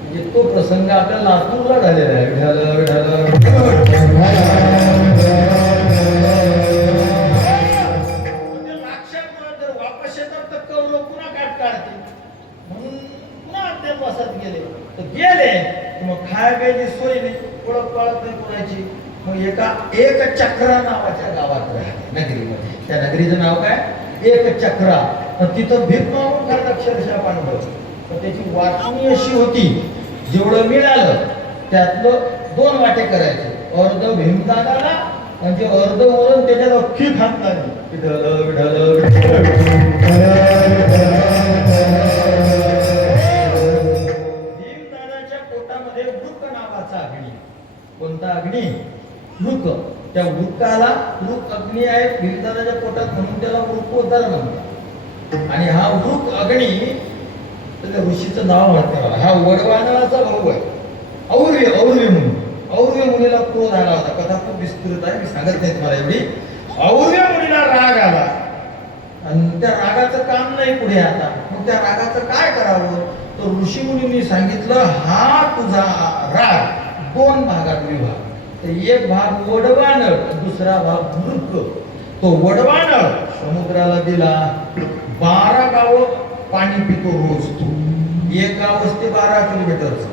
म्हणजे तो प्रसंग आपल्या लातूरला झालेला आहे. गेले मग खाय प्यायची सोय नाही, ओळख पाळत नाही कोणाची. मग एक चक्रा नावाच्या गावात राहते नगरीमध्ये. त्या नगरीचं नाव काय? एक चक्रा. तिथं भीक मागून खात अक्षरशः पांडव. तर त्याची वाटणी अशी होती, जेवढं मिळालं त्यातलं 2 वाटे करायचे. अर्ध भीमदादाला म्हणजे अर्ध वरून त्याच्यात अख्खी खात लागली. कोणता अग्नी? वृक. त्या वृकाला वृक अग्नी आहे भीमदादाच्या पोटात, म्हणून त्याला वृकोदर म्हणतात. आणि हा वृक अग्नी त्या ऋषीचं नाव म्हणते. हा वडवानराचा भाऊ आहे और्य म्हणून. और्य मुनीला क्रोध आला होता. कथा खूप विस्तृत आहे, मी सांगत नाही तुम्हाला एवढी. और्य मुनीला राग आला आणि त्या रागाचं काम नाही पुढे आता. मग त्या रागाचं काय करावं? तर ऋषी मुनींनी सांगितलं, हा तुझा राग 2 भागात विभाग. तर एक भाग वडवानळ, दुसरा भाग वृक. तो वडवानळ समुद्राला दिला. 12 गावं पाणी पितो रोज तो. एक गाव असते 12 किलोमीटरचं.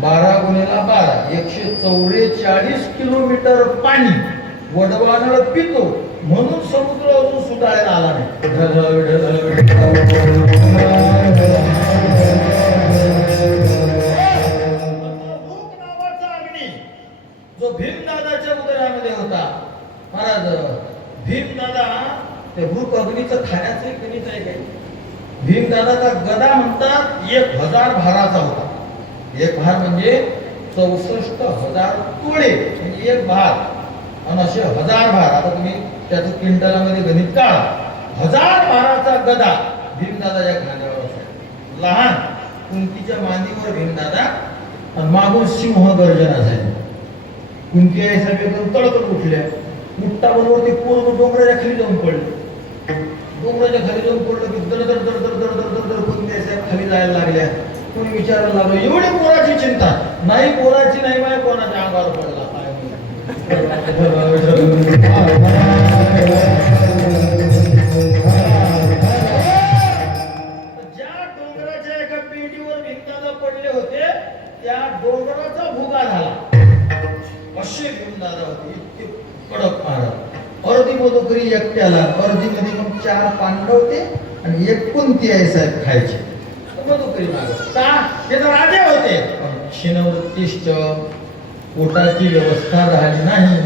12 गुणिला 12 144 किलोमीटर पाणी वडवानळ पितो. म्हणून समुद्र अजून सुधारायला आला नाही. जो भीमदादाच्या उदरामध्ये होता. महाराज भीमदादा ते वृक अग्नीचं खाण्याचं गणित आहे काही. भीमदादाचा गदा म्हणतात 1000 भाराचा होता. 1 भार म्हणजे 64,000 तोळे म्हणजे 1 भार. आणि असे 1000 भार. आता तुम्ही त्याचं क्विंटलामध्ये गणित काढा. 1000 भाराचा गदा भीमदादाच्या खांद्यावर असायचा. लहान कुंतीच्या मांडीवर भीमदादा आणि मागून सिंह गर्जना झाली. कुंती आहे सगळे तडतड उठल्या. उठता बरोबर ते पूर्ण डोंगराच्या खाली जाऊन पडले. डोंगराच्या खाली जाऊन पडलं की दर दर दर दर दर दर दर दर कुंती आहे खाली जायला लागल्या. कोणी विचारायला लागलं, एवढी पोराची चिंता नाही? पोराची नाही, माय कोणाच्या अंगावर पडला. ज्या डोंगराच्या एका पिंडीवर भीमदादा पडले होते त्या डोंगराचा भुगा झाला. असे भीमदादा होते, इतके कडक महाराज. अर्धी मधुकरी एकट्याला, अर्धी मध्ये मग 4 पांडव होते आणि 1 कुंती आहे साहेब खायचे. मधुकरी का ते तर राजे होते. क्षीणवृत्तिष्ठ, पोटाची व्यवस्था राहिली नाही.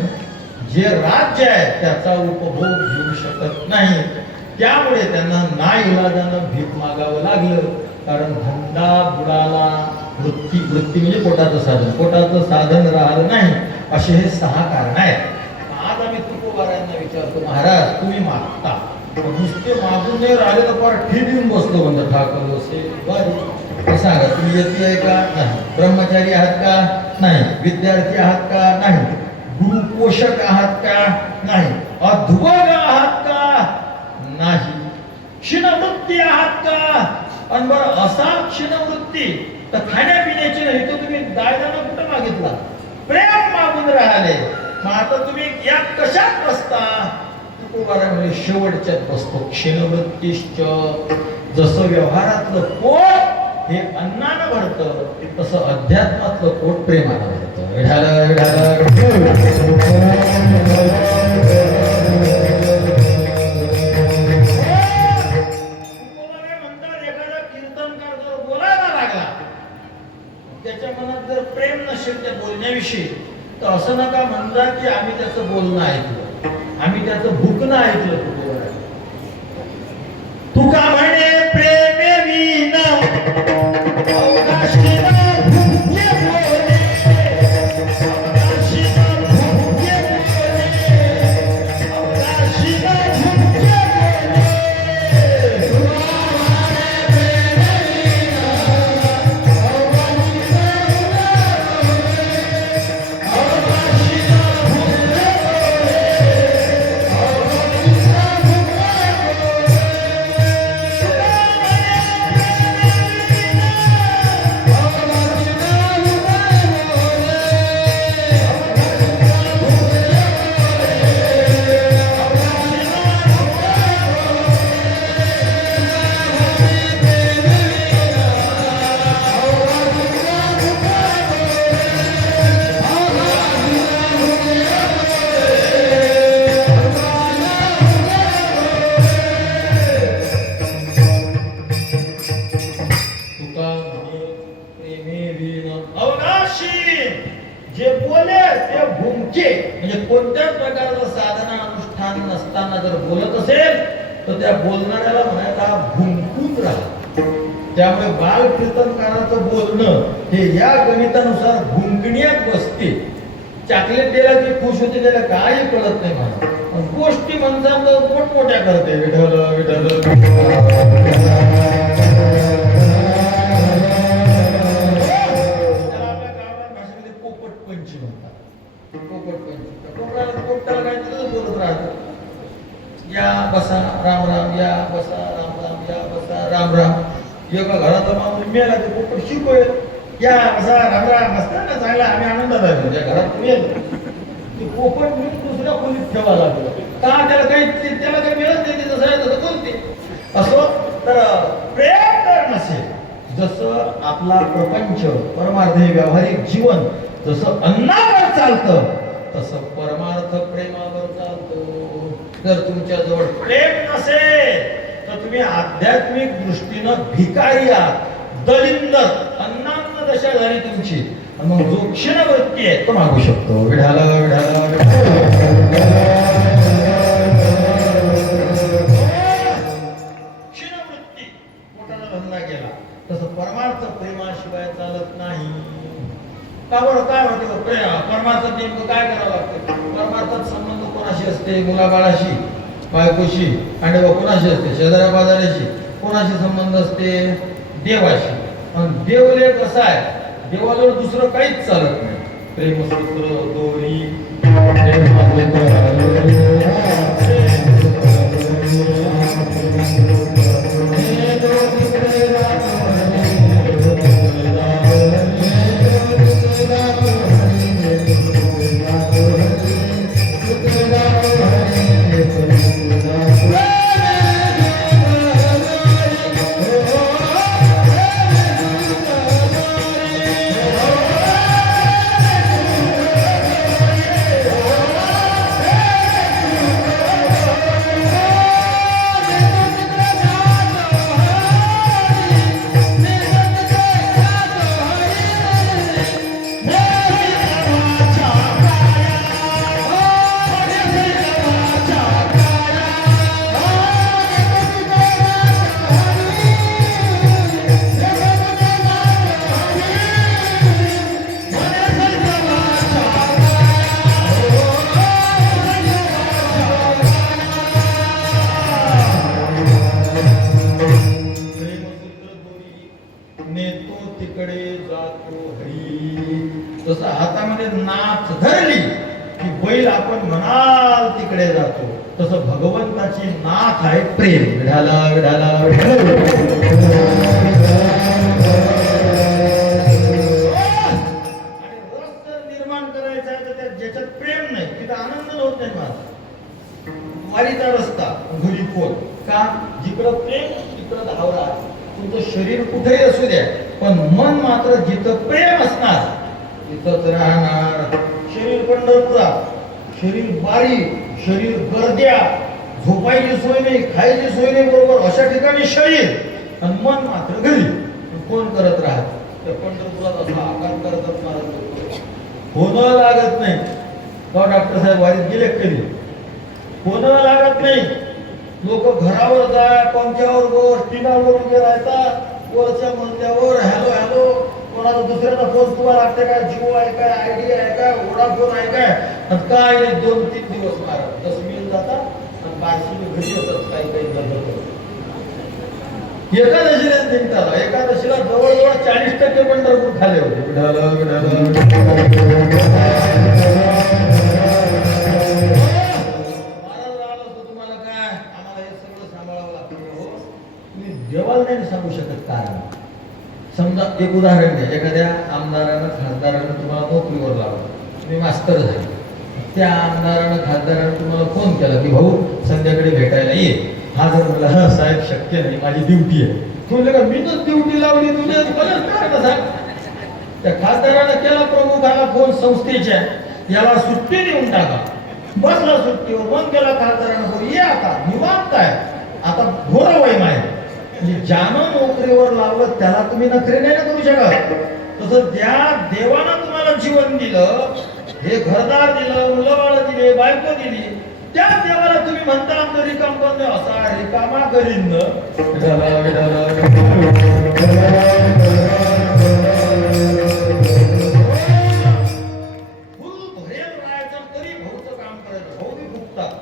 जे राज्य आहे त्याचा उपभोग घेऊ शकत नाही. त्यामुळे त्यांना नाईलाजानं भीक मागावं लागलं. कारण धंदा बुडाला. वृत्ती म्हणजे पोटाचं साधन राहिलं नाही. असे हे 6 कारण आहेत. आज आम्ही तुकोबारांना विचारतो, महाराज तुम्ही मागता, नुसते मागून नाही राहिले तर फार ठीक येऊन बसलो म्हणतो ठाकर असे. सांगा तुम्ही यती आहे का? नाही. ब्रह्मचारी आहात का? नाही. विद्यार्थी आहात का? नाही. गुरु पोषक आहात का? नाही. अध्वग आहात का? नाही. क्षीणवृत्ती आहात का? आणि बरं असा क्षीणवृत्ती तर खाण्यापिण्याची नाही तर तुम्ही दायदानं कुठं मागितला? प्रेम मागून राहिले. मग आता तुम्ही या कशात बसता? तुकोबारामध्ये शेवटच्यात बसतो. क्षीणवृत्तिश्च. जसं व्यवहारातलं पोट हे अन्नानं भरतं तसं अध्यात्मातलं पोट प्रेमानं भरतं. म्हणतात एखादा कीर्तनकार जर बोलायला जर प्रेम नसेल त्या बोलण्याविषयी तर असं नका म्हणता की आम्ही त्याचं बोलणं ऐकलं, आम्ही त्याचं भुकणं ऐकलं. तुका म्हणे प्रेमे विन अवकाशी न भुके बोले, अवकाशी न भुके बोले, अवकाशी न भुके बोले. जे बोले ते भुंके, म्हणजे कोणत्याच प्रकारचं साधना अनुष्ठान नसताना जर बोलत असेल तर त्या बोलणाऱ्याला म्हणायला भुंकून राहा. त्यामुळे बाल कीर्तनकाराचं बोलणं हे या गणितानुसार भुंकण्यात बसते. चॉकलेट दिला की खुश होते, त्याला काही कळत नाही मला. गोष्टी म्हणतात मोठमोठ्या करते, विठ्ठल विठ्ठल. या बसा राम राम, या बसा राम राम, या बसा राम राम. एका घराचा माणूस मेला ते पोपट शिकवेल, या बसा राम राम असता ना चांगला, आम्ही आनंदात आहे. त्या घरात मेल ते पोपट मी दुसऱ्या खोलीत ठेवा लागलो का, त्याला काही त्याला काही मिळत नाही, जसं आहे तसं बोलते. असं तर प्रेम तर नसेल, जसं आपला प्रपंच परमार्थ व्यावहारिक जीवन जसं अन्नावर चालतं तसं परमार्थ प्रेमावर चालतं. जर तुमच्या जवळ प्रेम नसेल तर तुम्ही आध्यात्मिक दृष्टीनं भिकारी आहात, दलिंदर, अन्नान्न दशा झाली तुमची. मग जो क्षीणवृत्ती आहे तो मागू शकतो. विढाला विढाला क्षीणवृत्ती पोटाला धंदा गेला, तसं परमार्थ प्रेमाशिवाय चालत नाही. का बरं काय होते परमार्थात नेमकं काय करावं लागतं? परमार्थात संबंध कोणाशी असते? मुलाबाळाशी, बायकोशी. आणि कोणाशी असते? शेजाऱ्या बाजाऱ्याशी. कोणाशी संबंध असते? देवाशी. पण देवले कसा आहे, देवाजवळ दुसरं काहीच चालत नाही. प्रेमसूत्र दोरी जसं हातामध्ये नाच धरली की बैल आपण म्हणाल तिकडे जातो, तसं भगवंताची नाथ आहे प्रेम. विढाला विढाला निर्माण करायचं आहे तर ज्याच्यात प्रेम नाही तिथं आनंद होत नाही. माझा वारीचा रस्ता घरी पोल का, जिकडं प्रेम तिकडं धावरा. तुमचं शरीर कुठेही असू द्या पण मन मात्र जिथं प्रेम असणार तिथंच राहणार. शरीर पंढरपुरात, शरीर बारी, शरीर गर्द्या, झोपायची सोय नाही, खायची सोय नाही बरोबर अशा ठिकाणी शरीर, आणि मन मात्र घरी. कोण करत राहत? त्या पंढरपुरात असा आकार करतात महाराज, होणं लागत नाही. डॉक्टर साहेब वारीत गेले कधी, होणं लागत नाही. लोक घरावर जाय, पंख्यावर बस, टिनावर उभे राहतात, वरच्या मजल्यावर हॅलो हॅलो. कोणाला दुसऱ्याचा फोन तुम्हाला लागते काय, जिओ आहे काय, आयडिया आहे काय, वोडाफोन आहे काय, आणि काय 2-3 दिवस महाराज जसं मिळून जातात आणि बारशीने घरी येतात. काही जबरदस्त एकादशीला निघतात. एकादशीला जवळजवळ 40% पंढरपूर खाले होते. तुम्हाला काय, आम्हाला हे सगळं सांभाळावं लागतं. हो, तुम्ही देवाला नाही सांगू शकत कारण. समजा एक उदाहरण घ्या, एखाद्या आमदारानं खासदारानं तुम्हाला नोकरीवर लावलं, तुम्ही मास्तर झाले. त्या आमदारानं खासदारानं तुम्हाला फोन केला की भाऊ संध्याकाळी भेटायला ये. हा जर म्हणला हा साहेब शक्य नाही, माझी ड्युटी आहे. तुम्ही का मी तर ड्युटी लावली, तुझ्या कारण सांग. त्या खासदारानं केला प्रमुखाला फोन संस्थेच्या, याला सुट्टी देऊन टाका. बसला सुट्टीवर, मग केला खासदारानं फोन, ये आता निवांत आहे, आता घोर वय माहिती. म्हणजे ज्यानं नोकरीवर लावलं त्याला तुम्ही नखरे नाही ना करू शकत. तसं ज्या देवानं तुम्हाला जीवन दिलं, हे घरदार दिलं, मुलं बाळ दिले, बायको दिली, त्या देवाला तुम्ही म्हणता आमचं रिकाम पण असा रिकामा करीन न. फुल भरेल राहायचं तरी भाऊचं काम करायचं. भाऊ बी फुकतात.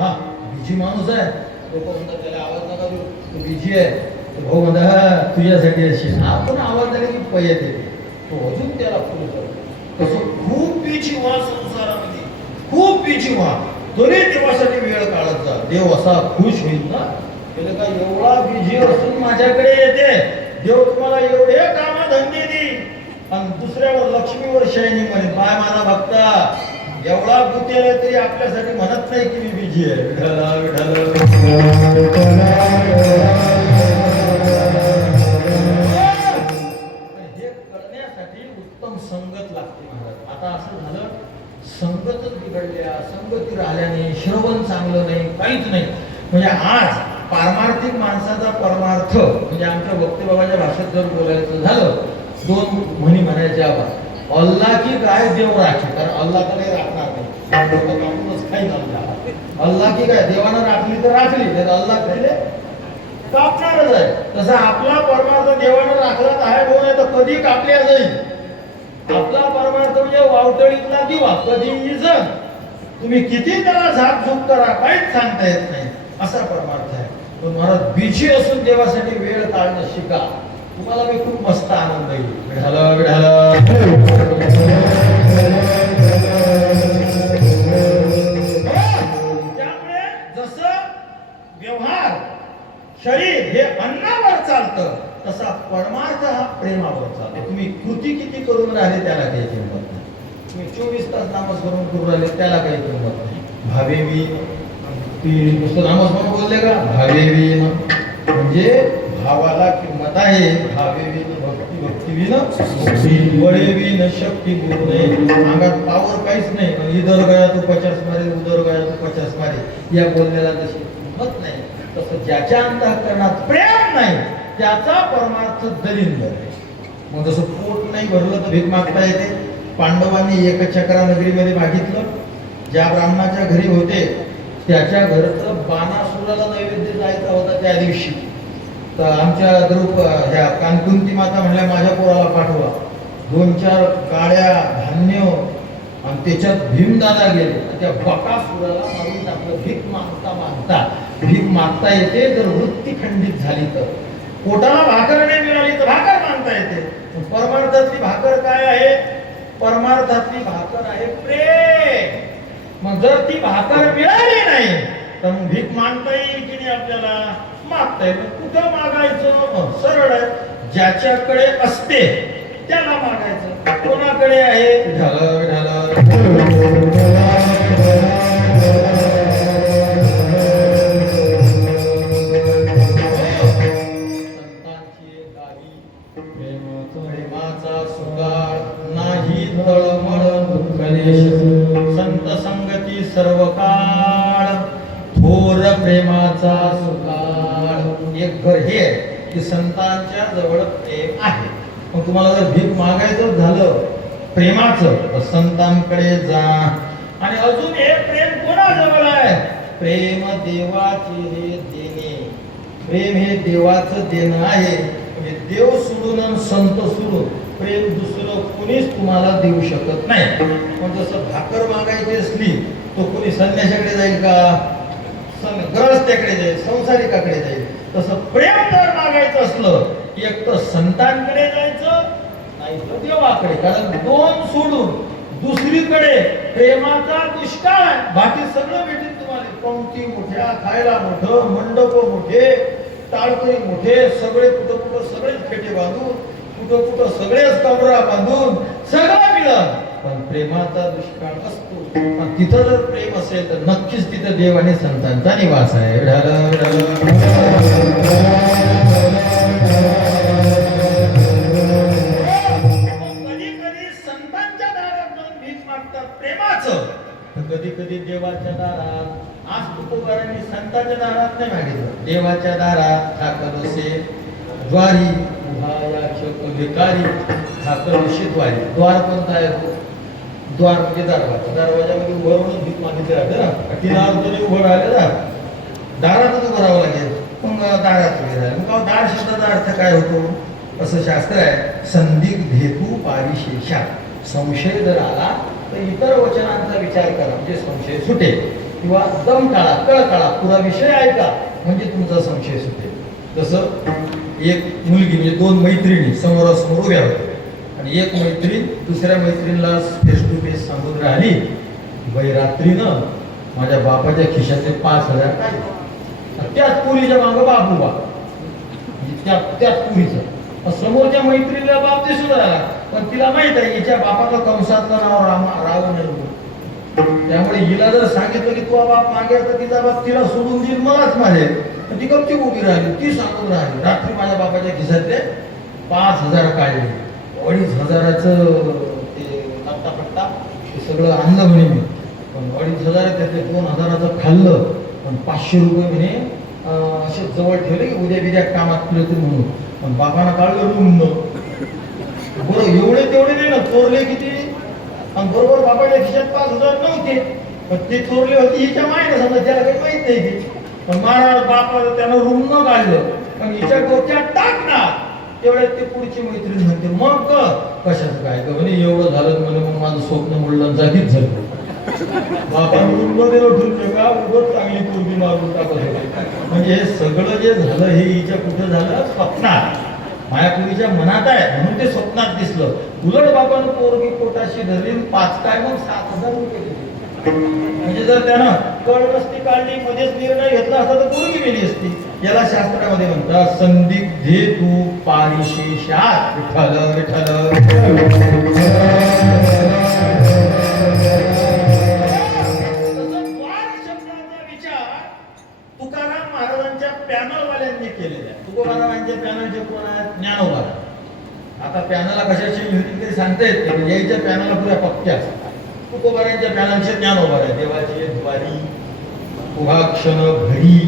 हा बिजी माणूस आहे, लोक म्हणतात त्याला आवाज नका देऊ, तो बिजी आहे. भाऊ म्हणता हा तुझ्यासाठी अशी, आपण आवाज दिला की पै देते, तो अजून त्याला फुल करतो. तसं खूप बिजी व्हा संसारामध्ये, खूप बिजी व्हा, तरी देवासाठी वेळ काढत जा. देव असा खुश होईल ना, त्याला काय एवढा बिझी असून माझ्याकडे येते, देव तुम्हाला एवढे कामधंदे देईल आणि दुसऱ्यावर लक्ष्मीवर शायनिंग म्हणे. बाय माझा भक्ता एवढा गुतेला तरी आपल्यासाठी म्हणत नाही की मी बिझी आहे. विठाला हे करण्यासाठी उत्तम संगत लागते महाराज. आता असं झालं, संगतच बिघडल्या, संगती राहिल्याने, श्रवण चांगलं नाही, काहीच नाही. म्हणजे आज पारमार्थिक माणसाचा परमार्थ म्हणजे आमच्या वक्तेबाबाच्या भाषेत जर बोलायचं झालं, 2 म्हणी म्हणायच्या. अल्लाह की काय देव राखे, कारण अल्लाह तर काही राखणार नाही, खाईन अल्लाह. अल्लाह की काय, देवानं राखली तर राखली, नाही अल्लाह खायले कापणारच आहे. तसा आपला परमार्थ देवानं राखलाच आहे, हो नाही तर कधी कापल्या जाईल. आपला परमार्थ म्हणजे वावटळीतला दिवा, कधी जण तुम्ही किती त्याला झापझूप करा, काहीच सांगता येत नाही, असा परमार्थ आहे. पण महाराज बिझी असून देवासाठी वेळ काढणं शिका, तुम्हाला मी खूप मस्त आनंद येईल. विढाला विढाला. त्यामुळे जसं व्यवहार शरीर हे अन्नावर चालतं, तसा परमार्थ हा प्रेमावर चालतो. तुम्ही कृती किती करून राहिले त्याला काही किंमत नाही. तुम्ही 24 तास नामस्मरण करून राहिले त्याला काही किंमत नाही. भावेवी नुसतं नामस्मरण बोलले का, भावेवी म्हणजे भावाला किंमत आहे. भावेवी भक्ती, भक्तीवी न वळेवी न शक्ती बोलणे. अंगात पावर काहीच नाही, पण इधर गया तो 50 मारे, उधर गया तो 50 मारे, या बोलण्याला तशी किंमत नाही. तसं ज्याच्या अंतःकरणात प्रेम नाही त्याचा परमार्थ दलिंद आहे. मग जसं पोट नाही भरलं तर भीक मागता येते. पांडवांनी एकचक्रा नगरीमध्ये मागितलं, ज्या ब्राह्मणाच्या घरी होते त्याच्या घरचं बाणासुराला नैवेद्य जायचा होता त्या दिवशी. तर आमच्या ग्रुप ह्या कानकुंती माता म्हणल्या माझ्या पोराला पाठवा. 2-4 गाड्या धान्य आणि त्याच्यात भीमदादा गेले, त्या बकासुराला मारून टाकलं. भीक मागता मागता भीक मागता येते, जर वृत्ती खंडित झाली तर. पोटाला भाकर नाही मिळाली तर भाकर मागता येते. परमार्थातली भाकर काय आहे? परमार्थातली भाकर आहे प्रेम. मग जर ती भाकर मिळाली नाही तर मग भीक मागता येईल की नाही आपल्याला? मागता येईल. कुठं मागायचं? सरळ आहे, ज्याच्याकडे असते त्याला मागायचं. कोणाकडे आहे? झालं प्रेमाचा सुकाळ नाही तळमळ दुःखलेश. संत संगती सर्व काळ थोर प्रेमाचा सुकाळ. एक घर हे की संतांच्या जवळ प्रेम आहे. मग तुम्हाला जर भीक मागायचं झालं प्रेमाचं तर संतांकडे जा. आणि अजून हे प्रेम कोणाजवळ आहे? प्रेम देवाचे हे देणे. प्रेम हे देवाचं देणं आहे. म्हणजे देव सोडून आणि संत सोडून प्रेम दुसरं कुणीच तुम्हाला देऊ शकत नाही. पण जसं भाकर मागायची असली तो कोणी संन्याशाकडे जाईल का? ग्रहस्थ्याकडे जाईल, संसारिकाकडे जाईल. तसं प्रेम जर मागायचं असलं एक तर संतांकडे जायचं नाही तर देवाकडे. कारण दोन सोडून दुसरीकडे प्रेमाचा दुष्काळ आहे. बाकी सगळं भेटेल तुम्हाला. पंक्ती मोठ्या, खायला मोठं, मंडप मोठे, टाळकरी मोठे, सगळे कुठं कुठं सगळेच फेटे बांधून, कुठं कुठं सगळेच कमरा बांधून सगळं मिळत. पण प्रेमाचा दुष्काळ असतो. पण तिथं जर प्रेम असेल तर नक्कीच तिथं देव आणि संतांचा निवास आहे. कधी कधी संतांच्या दारात जाऊन भीक मागतात प्रेमाचं, कधी कधी देवाच्या दारात. आज तुकोबारांनी संतांच्या दारात नाही मागितलं, देवाच्या दारात ठाकर असे द्वारी भिकारी ठाकर असे द्वारी. द्वार कोणता आहे? द्वार म्हणजे दरवाजा. दरवाजामध्ये उभं राहून भीक मागितली राहते ना. तिला अजूनही उभं राहिले ना, दारातच उभं राहावं लागेल. मग दारात उभे राहिले. मग दार शब्दाचा अर्थ काय होतो? असं शास्त्र आहे, संदिग्ध हेतू पारिशेषा. संशय जर आला तर इतर वचनांचा विचार करा म्हणजे संशय सुटेल. किंवा दम टाळा, कळ काढा, पुरा विषय ऐका म्हणजे तुमचा संशय सुटेल. जसं एक मुलगी म्हणजे दोन मैत्रिणी समोरासमोर उभ्या होत्या आणि एक मैत्रीण दुसऱ्या मैत्रिणीला फेस टू फेस सांगून राहिली, बाई रात्रीनं माझ्या बापाच्या खिशातले 5,000 काय. त्याच पुरीच्या मागं बाप उभा, त्याच पुरीचं. समोरच्या मैत्रिणीला बाप दिसून राहिला, पण तिला माहित आहे हिच्या बापाचं कंसातलं नाव राव नाही. त्यामुळे हिला जर सांगितलं की तुझा बाप मागेल तर तिचा बाप तिला सोडून देईल, मलाच मारेल. ती गपचूप उभी राहिली. ती सांगून राहिली, रात्री माझ्या बापाच्या खिशातले 5,000 काढले. 2,500 ते पट्टा ते सगळं आणलं म्हणे मी. पण 2,500 त्यातले 2,000 खाल्लं. पण 500 रुपये म्हणे असे जवळ ठेवले की उद्या बिद्या कामात तुले तरी म्हणून. पण बापानं काढलं रुमन. बरं एवढे तेवढे नाही ना, चोरले किती. आणि बरोबर बापाच्या खिशात 5,000 नव्हते, पण ते चोरले होते हिच्या माहिती. समजा त्याला काही माहित नाही ते. पण महाराज बापा त्यानं रुमन काढलं पण हिच्या डोक्यात टाकणार. तेवढ्यात ते पुढची मैत्रीण म्हणते, मग कशाचं काय ग म्हणे, एवढं झालं म्हणे, मग माझं स्वप्न मोडलं जागीच झालं. बापानं रुमन दिलं ठेवते का उगत चांगली पोरगी मारून टाकत होते. म्हणजे हे सगळं जे झालं हे हिच्या कुठं झालं? स्वप्नात. मायापुरीच्या मनात आहे म्हणून ते स्वप्नात दिसलं. उलट बापानं पोरगी पोटाशी धरली 5 काय मग 7,000 रुपये दिले. म्हणजे जर त्यानं कळ नसती काढली मध्येच निर्णय घेतला असता तर पोरगी गेली असती. याला शास्त्रामध्ये म्हणतात संदिग्धे तू पारिशेषात. विठ्ठल विठ्ठल. तुकाराम महाराजांच्या पॅनलवाल्यांनी केलेल्या. तुकोबारावांच्या पॅनलचे कोण आहेत? ज्ञानोबा. आता पॅनलला कशाची होती तरी सांगता येत नाही. यायच्या पॅनलला पुऱ्या पक्क्या असतात. तुकोबारांच्या पॅनलचे ज्ञानोबा आहे. देवाची द्वारी, उभाक्षण, घडी,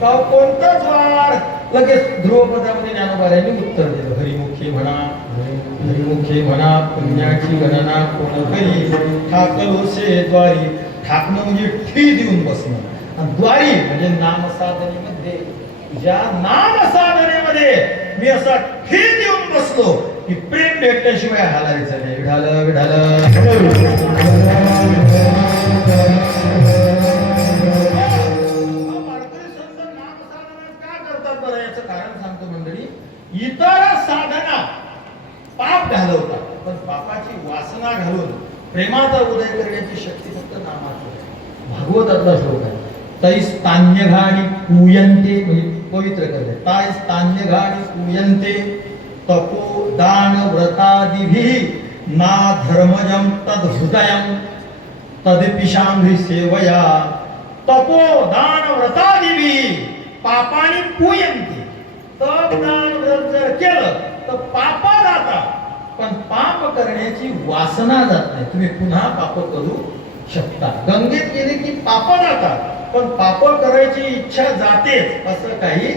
कोणतं द्वार लगेच ध्रुवपदामध्ये ज्ञानोबाऱ्यांनी उत्तर दिलं. हरिमुखी म्हणा, हरिमुखी म्हणा, पुण्याची गणना कोण करी. ठाकलोसे द्वारी. ठाकणं म्हणजे ठी देऊन बसणं. द्वारी म्हणजे नामसाधनेमध्ये. ज्या नामसाधनेमध्ये मी असा ठे देऊन बसलो की प्रेम भेटल्याशिवाय हालायचं नाही. विढाल विढाल. का करतात बरं? याचं कारण सांगतो मंडळी. इतर साधना पाप घालवतात, पण पापाची वासना घालून प्रेमाचा उदय करण्याची शक्ती फक्त नामाची. भागवतातला श्लोक आहे. तैस्तान्यघाणी पूयन्ते म्हणजे पवित्र करते. तैस्तान्यघाणी पूयन्ते तपो दान व्रतादिभिः ना धर्मजं तद हृदयं तदपिशांघ्रि सेवया. तपो दान व्रतादिभिः पापानि पूयन्ते. तप दान व्रत जर केलं तर पाप जातात, पण पाप करण्याची वासना जात नाही. तुम्ही पुन्हा पाप करू शकता. गंगेत गेले की पाप जातात, पण पाप करायची इच्छा जातेच असं काही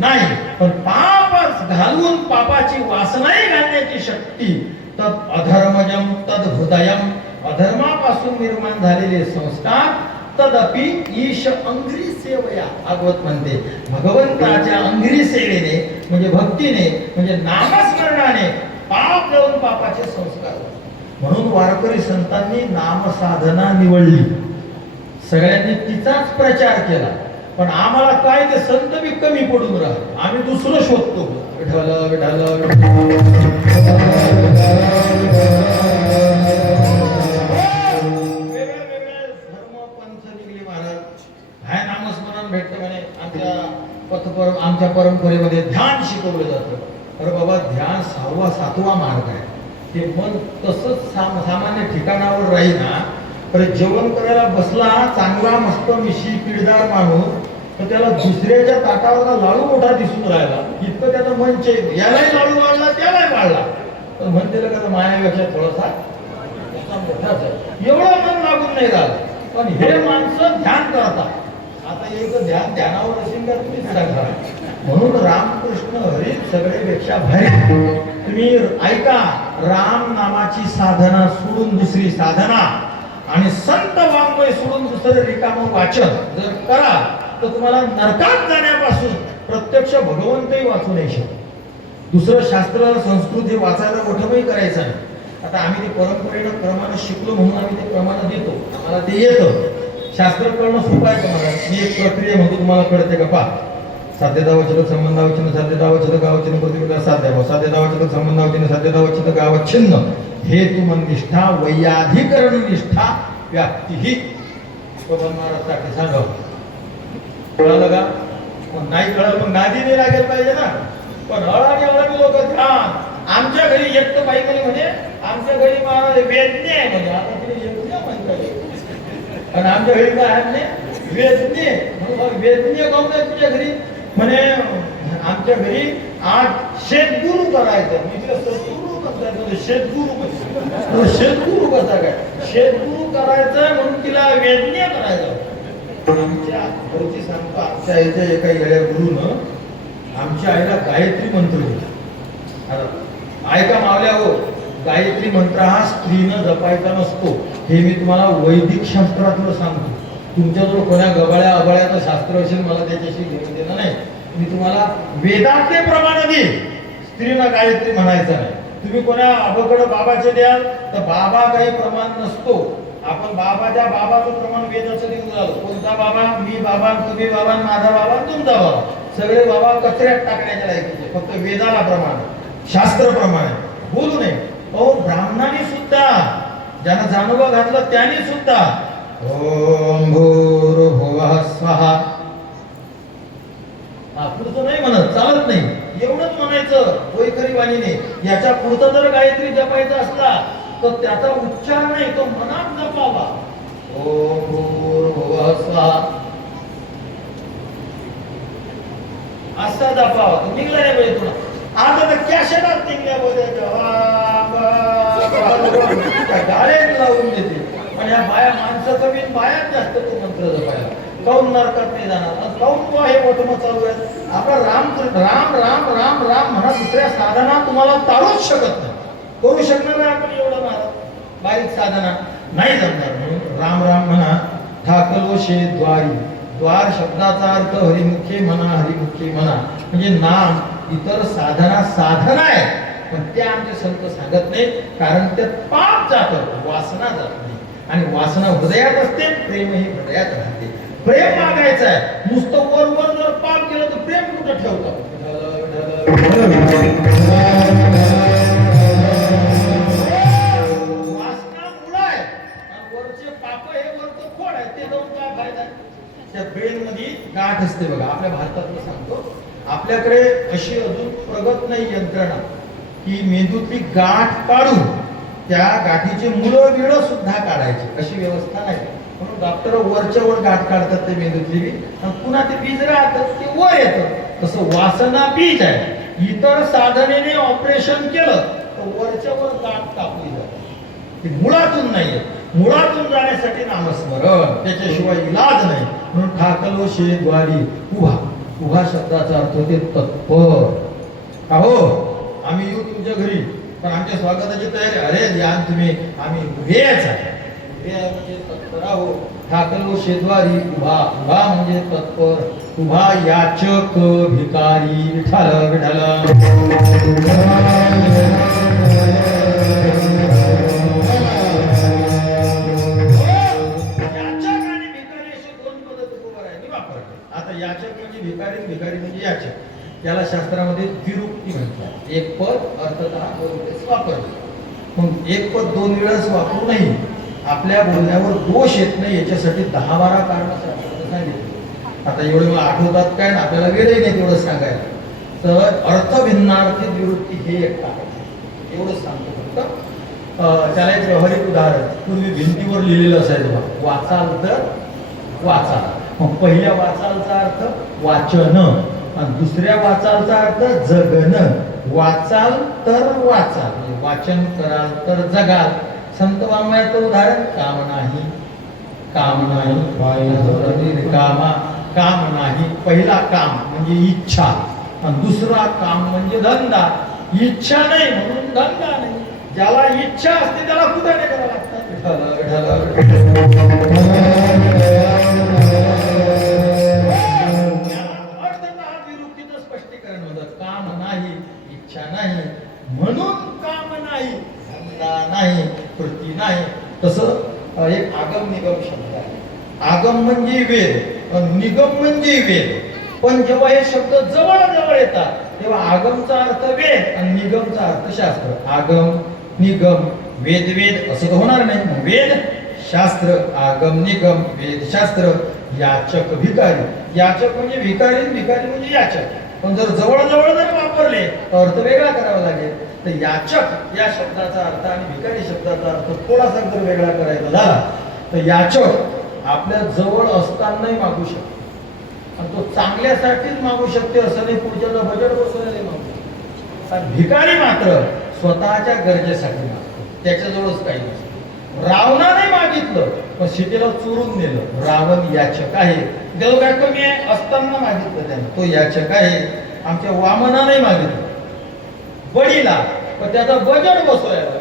नाही. पण पाप नाव घालून पापाची वासनाही घालण्याची शक्ती, तद अधर्मजम तद हृदयम, अधर्मापासून निर्माण झालेले संस्कार, तदपि ईश अंग्री सेवया, भागवत म्हणते भगवंताच्या अंग्री सेवेने म्हणजे भक्तीने म्हणजे नामस्मरणाने पाप जाऊन पापाचे संस्कार. म्हणून वारकरी संतांनी नामसाधना निवडली, सगळ्यांनी तिचाच प्रचार केला. पण आम्हाला काय ते संत बी कमी पडून राहत, आम्ही दुसरं शोधतो. विठ्ठल विठ्ठल आमच्या परंपरेमध्ये ध्यान शिकवलं जातं. अरे बाबा, ध्यान 6वा 7वा मार्ग आहे. ते मन तसंच सामान्य ठिकाणावर राही ना, तर जेवण करायला बसला चांगला मस्त मिशी पिळदार माणूस, तर त्याला दुसऱ्याच्या ताटावर लाडू मोठा दिसून राहिला, इतकं त्याचं मन यालाही लाडू वाढला त्यालाही वाढला, तर म्हणते का मायापेक्षा थोडासा मोठाच आहे, एवढं मन लागून नाही राहिलं. पण हे माणसं ध्यान करतात. आता एक ध्यानावर असेल का तुम्ही सांगा. म्हणून रामकृष्ण हरी सगळेपेक्षा भारी. तुम्ही ऐका, राम नामाची साधना सोडून दुसरी साधना आणि संत वाङ्मय सोडून दुसरं रिकामं वाचन जर करा तर तुम्हाला नरकात जाण्यापासून प्रत्यक्ष भगवंतही वाचू नाही शकत. दुसरं शास्त्र संस्कृत हे वाचायला मोठंही करायचं नाही. आता आम्ही ते परंपरेनं क्रमानं शिकलो म्हणून आम्ही ते प्रमाण देतो, आम्हाला ते येतं. शास्त्र कळणं सोपं आहे तुम्हाला. मी एक प्रक्रिया म्हणतो, तुम्हाला कळते का? पहा, साध्यतावचन संबंधावचन साध्यतावचन गावचन प्रतिपदा साध्याभाव साध्यतावचन संबंधावचन साध्यतावचन गावच्छिन्न हेतुमन निष्ठा वैयाधिकरण निष्ठा व्याप्ती ही महाराजसाठी सांगावं. कळालं का? नाही कळलं पण नादी नाही लागेल पाहिजे ना. पण हळाने हळाने लोक ध्यान. आमच्या घरी एक तर बाई म्हणजे आमच्या घरी महाराज वेदने आहे म्हणजे आता तिने यज्ञ म्हणतात. आणि आमच्या घरी काय आहे म्हणे वेदने. म्हणून वेदने काऊन आहे तुझ्या घरी? म्हणे आमच्या घरी आज शेतगुरु करायचं. मी तिला सद्गुरु म्हणतात, शेतगुरु म्हणजे शेतगुरु कसा काय? शेतगुरु करायचं म्हणून तिला वेदने करायचं. आमच्या घरची सांगतो, आमच्या आईच्या एका येड्या गुरुनं आमच्या आईला गायत्री मंत्र दिला. ऐका मावल्या हो, गायत्री मंत्र हा स्त्रीनं जपायचा नसतो. हे मी तुम्हाला वैदिक शास्त्रातलं सांगतो. तुमच्याजवळ कोणा गबाळ्या अबाळ्याचं शास्त्र असेल, मला त्याच्याशी घेऊन देणं नाही. मी तुम्हाला वेदातले प्रमाण देईल. स्त्रीनं गायत्री म्हणायचं नाही. तुम्ही कोणा अबकडं बाबाचे द्याल तर बाबा काही प्रमाण नसतो. आपण बाबाच्या बाबाचं प्रमाण वेदाचं देऊन झालं. कोणता बाबा? मी बाबा, तुम्ही बाबा, माझा बाबा, तुमचा बाबा. सगळे बाबा कचऱ्यात टाकण्याच्या लायकीचे. फक्त वेदाला प्रमाण, शास्त्र प्रमाण बोलू नये. अहो, ब्राह्मणाने सुद्धा, ज्यानं जानोबा घातलं त्याने सुद्धा ओम भूर्भुवः स्वहा, पुढचं नाही म्हणत, चालत नाही. एवढंच म्हणायचं वैखरी वाणीने. याच्या पुढचं जर गायत्री जपायचा असला तर त्याचा उच्चार नाही, तो मनात जपावा. ओम भूर्भुवः स्वहा असा जपावा. तो निघला नाही पाहिजे तुला. आता तर कॅशेटात निघल्या पाहिजे, गाड्यात लावून देते. पण या बाया माणसं कमी, बायात जास्त तो मंत्र जपायला. काऊन नरकात नाही जाणार? काऊन हे मोठं चालू आहे? आपला राम राम राम राम राम म्हणा, दुसऱ्या साधना तुम्हाला तारूच शकत नाही. करू शकणार नाही आपण एवढं बारीक साधना नाही जमणार. म्हणून राम राम म्हणा. ठाकलोशे द्वारी, द्वार शब्दाचा अर्थ हरिमुखे म्हणा, हरिमुखे म्हणा म्हणजे नाम. इतर साधना साधना आहे, पण ते आमचे संत सांगत नाही. कारण ते पाप जातं, वासना जात नाही. आणि वासना हृदयात असते, प्रेम ही हृदयात राहते. प्रेम मागायचं आहे. नुसतं वर वर जर पाप केलं तर प्रेम कुठं ठेवतात? वासना मुळ आहे आणि वरचे पाप हे वरचं खोड आहे. ते जाऊन काय फायदा? त्या ब्रेन मध्ये गाठ असते बघा. आपल्या भारतातलं सांगतो, आपल्याकडे अशी अजून प्रगत नाही यंत्रणा की मेंदूतली गाठ काढून त्या गाठीचे मुळं बिळं सुद्धा काढायची, अशी व्यवस्था नाही. म्हणून डॉक्टर वरच्या वर गाठ काढतात ते मेंदूतली बी, आणि पुन्हा ते बीज राहतं, ते वर येतं. तसं वासना बीज आहे. इतर साधनेने ऑपरेशन केलं तर वरच्या वर गाठ कापली जाते. ती मुळातून नाहीये. मुळातून जाण्यासाठी नामस्मरण, त्याच्याशिवाय इलाज नाही. म्हणून ठाकलोशे द्वारी, उभा. उभा शब्दाचा अर्थ होते तत्पर. अहो आम्ही येऊ तुमच्या घरी, पण आमच्या स्वागताची तयारी. अरे या तुम्ही, आम्ही उभेच आहे. उभे आहे म्हणजे तत्पर आहो. ठाकलो शेद्वारी उभा, उभा म्हणजे तत्पर, उभा याचक भिकारी. विठाल विठाल. आता याचक म्हणजे भिकारी, भिकारी म्हणजे याचक. याला शास्त्रामध्ये द्विरुक्ती म्हणतात. एक पद अर्थतः दोन वेळेस वापरले. मग एक पद दोन वेळेस वापरू नये, आपल्या बोलण्यावर दोष येत नाही याच्यासाठी 10-12 कारण सांगितले. आता एवढे मला आठवतात काय ना, आपल्याला वेळही नाही तेवढं सांगायला. तर अर्थभिन्नार्थी द्विरुक्ती हे एक टाकायचं, एवढंच सांगतो फक्त. त्याला एक व्यावहारिक उदाहरण. पूर्वी भिंतीवर लिहिलेलं असायचं, वाचाल तर वाचाल. मग पहिल्या वाचालचा अर्थ वाचन, आणि दुसऱ्या वाचालचा अर्थ जगन. वाचाल तर वाचाल म्हणजे वाचन कराल तर जगाल. संत वाङ्मयाचं उदाहरण काम नाही, काम नाही कामा, काम नाही. पहिला काम म्हणजे इच्छा, आणि दुसरा काम म्हणजे धंदा. इच्छा नाही म्हणून धंदा नाही. ज्याला इच्छा असते त्याला कुठाने करावं लागतं. स्पष्टीकरण होतं. काम नाही, इच्छा नाही म्हणून काम नाही, धंदा नाही, कृती नाही. तसं एक आगम निगम शब्द आहे. आगम म्हणजे वेद, निगम म्हणजे वेद. पण जेव्हा हे शब्द जवळ जवळ येतात तेव्हा आगमचा अर्थ वेद आणि निगमचा अर्थ शास्त्र. आगम निगम वेद वेद असं तर होणार नाही. वेद शास्त्र, आगम निगम वेद शास्त्र. याचक भिकारी. याचक म्हणजे भिकारी, भिकारी म्हणजे याचक. पण जर जवळ जवळ जर वापरले तर अर्थ वेगळा करावा लागेल. तर याचक या शब्दाचा अर्थ आणि भिकारी शब्दाचा अर्थ थोडासा जर वेगळा करायचा झाला तर याचक आपल्या जवळ असतानाही मागू शकतो, आणि तो चांगल्यासाठीच मागू शकते असं नाही, पुढच्याला बजेट बसवण्याला मागू शकतो. आणि भिकारी मात्र स्वतःच्या गरजेसाठी मागतो, त्याच्याजवळच काही नसतं. रावणाने मागितलं पण सीतेला चोरून नेलं. रावण याचक आहे. देव काय कमी आहे असताना मागितलं त्याने, तो याचक आहे. आमच्या वामनाने मागितलं बळीला, पण त्याचा बजेट बसवायला.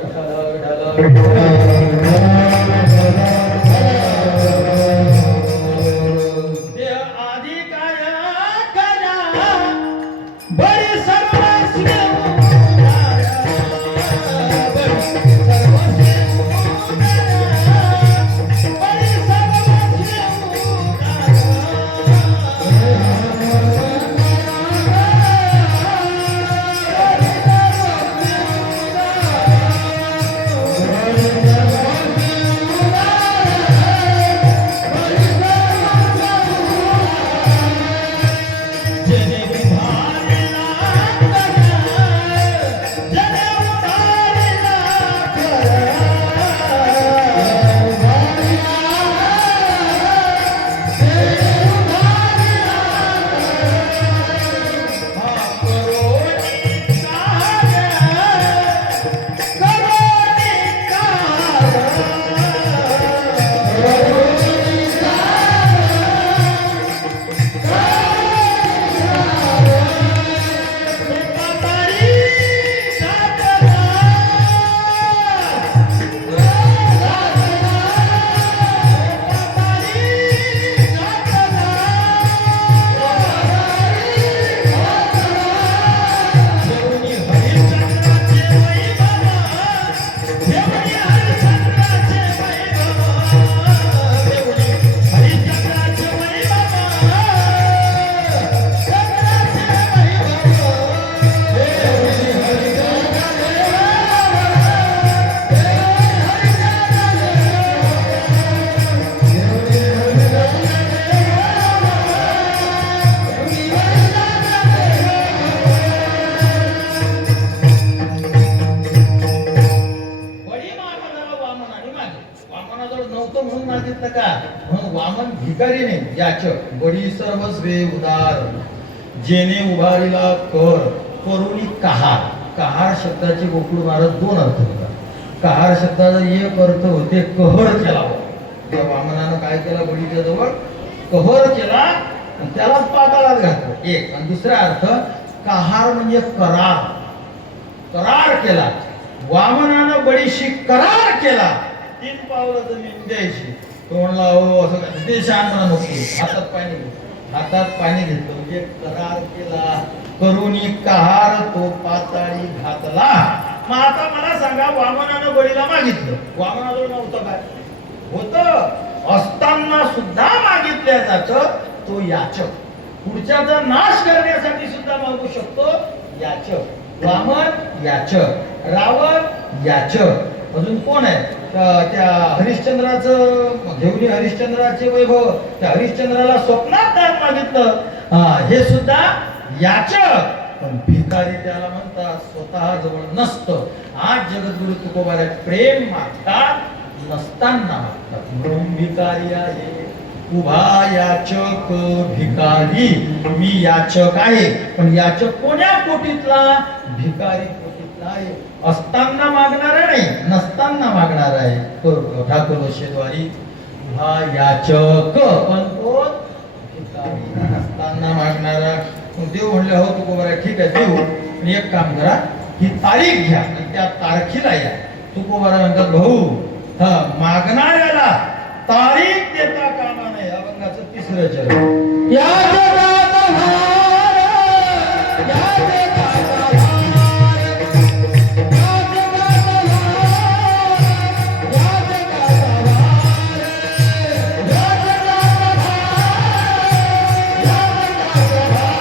याचक बडी सर्वस्वे उदार. जेने उभारीला कर करुणी कहार. कहार शब्दाचे गोकुळ महाराज दोन अर्थ होतात. कहार शब्दाचा एक अर्थ होते कहर केला. त्या वामनानं काय केला, बडीच्या जवळ कहर केला आणि त्यालाच पाताळात घातलं एक. आणि दुसरा अर्थ कहार म्हणजे करार, करार केला. वामनानं बळीशी करार केला, 3 पावलं जमीन द्यायची. तो म्हणला हो असं काय, ते शांत नको, हातात पाणी घे. हातात पाणी घेतलं म्हणजे करार केला. करुणी कहार तो पाताळी घातला. मग आता मला सांगा, वामनानं बळीला मागितलं, वामनाजवळ नव्हतं काय, होतं असताना सुद्धा मागितल्या जातं, तो याचक. पुढच्याचा नाश करण्यासाठी सुद्धा मागू शकतो, याचक. वामन याचक, रावण याचक. अजून कोण आहे त्या हरिश्चंद्राचं घेऊन, हरिश्चंद्राचे वैभव, त्या हरिश्चंद्राला स्वप्नात दान मागितलं, हे सुद्धा याचक. पण भिकारी त्याला म्हणतात स्वतः जवळ नसतं. आज जगद्गुरु तुकोबाराय प्रेम मागतात, नसताना मागतात. म्हणून भिकारी आहे, उभा याचक भिकारी. मी याचक आहे, पण याचक कोण्या कोटीतला, भिकारी कोटीतला आहे. असताना मागणारा नाही, नसताना मागणार आहे. ठाकूर शेदवारी उभा याचक, पण कोण, भिकारी, नसताना मागणारा. देव म्हणले हो तुकोबाराय ठीक आहे देऊ, पण एक काम करा, ही तारीख घ्या आणि त्या तारखेला या. तुकोबाराय म्हणतात भाऊ, मागणाऱ्याला तारीख देता कामा नये. अभंगाचं 3रं चरण. या जगात भार, या जगात भार, या जगात भार, या जगात भार, या जगात भार, या जगात भार.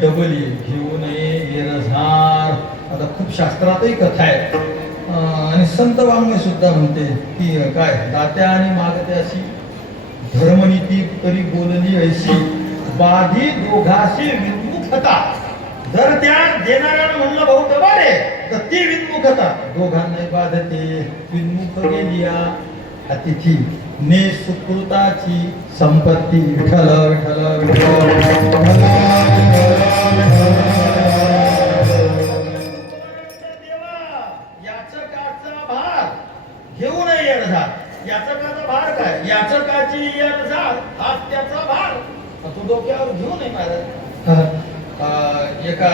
डबल घेऊ नये येरझार. आता खूप शास्त्रातही कथा आहे आणि संत वाङ्मय सुद्धा म्हणते की काय, दात्या आणि मागत्याशी धर्मनीती तरी बोलली ऐशी, बाधी दोघाशी विन्मुखता. जर त्या देणाऱ्यानं म्हणलं भाऊ दबाडे, तर ती विन्मुखता दोघांनाही बाधते. विन्मुख गेलिया अतिथी ने सुकृताची संपत्ती. विठ्ठल विठ्ठल विठ्ठल. याचकाचा भार घेऊ नये येरझार. याचकाचा भार काय, याचकाची येरझार हाच त्याचा भार. तो डोक्यावर घेऊ नये महाराज. एका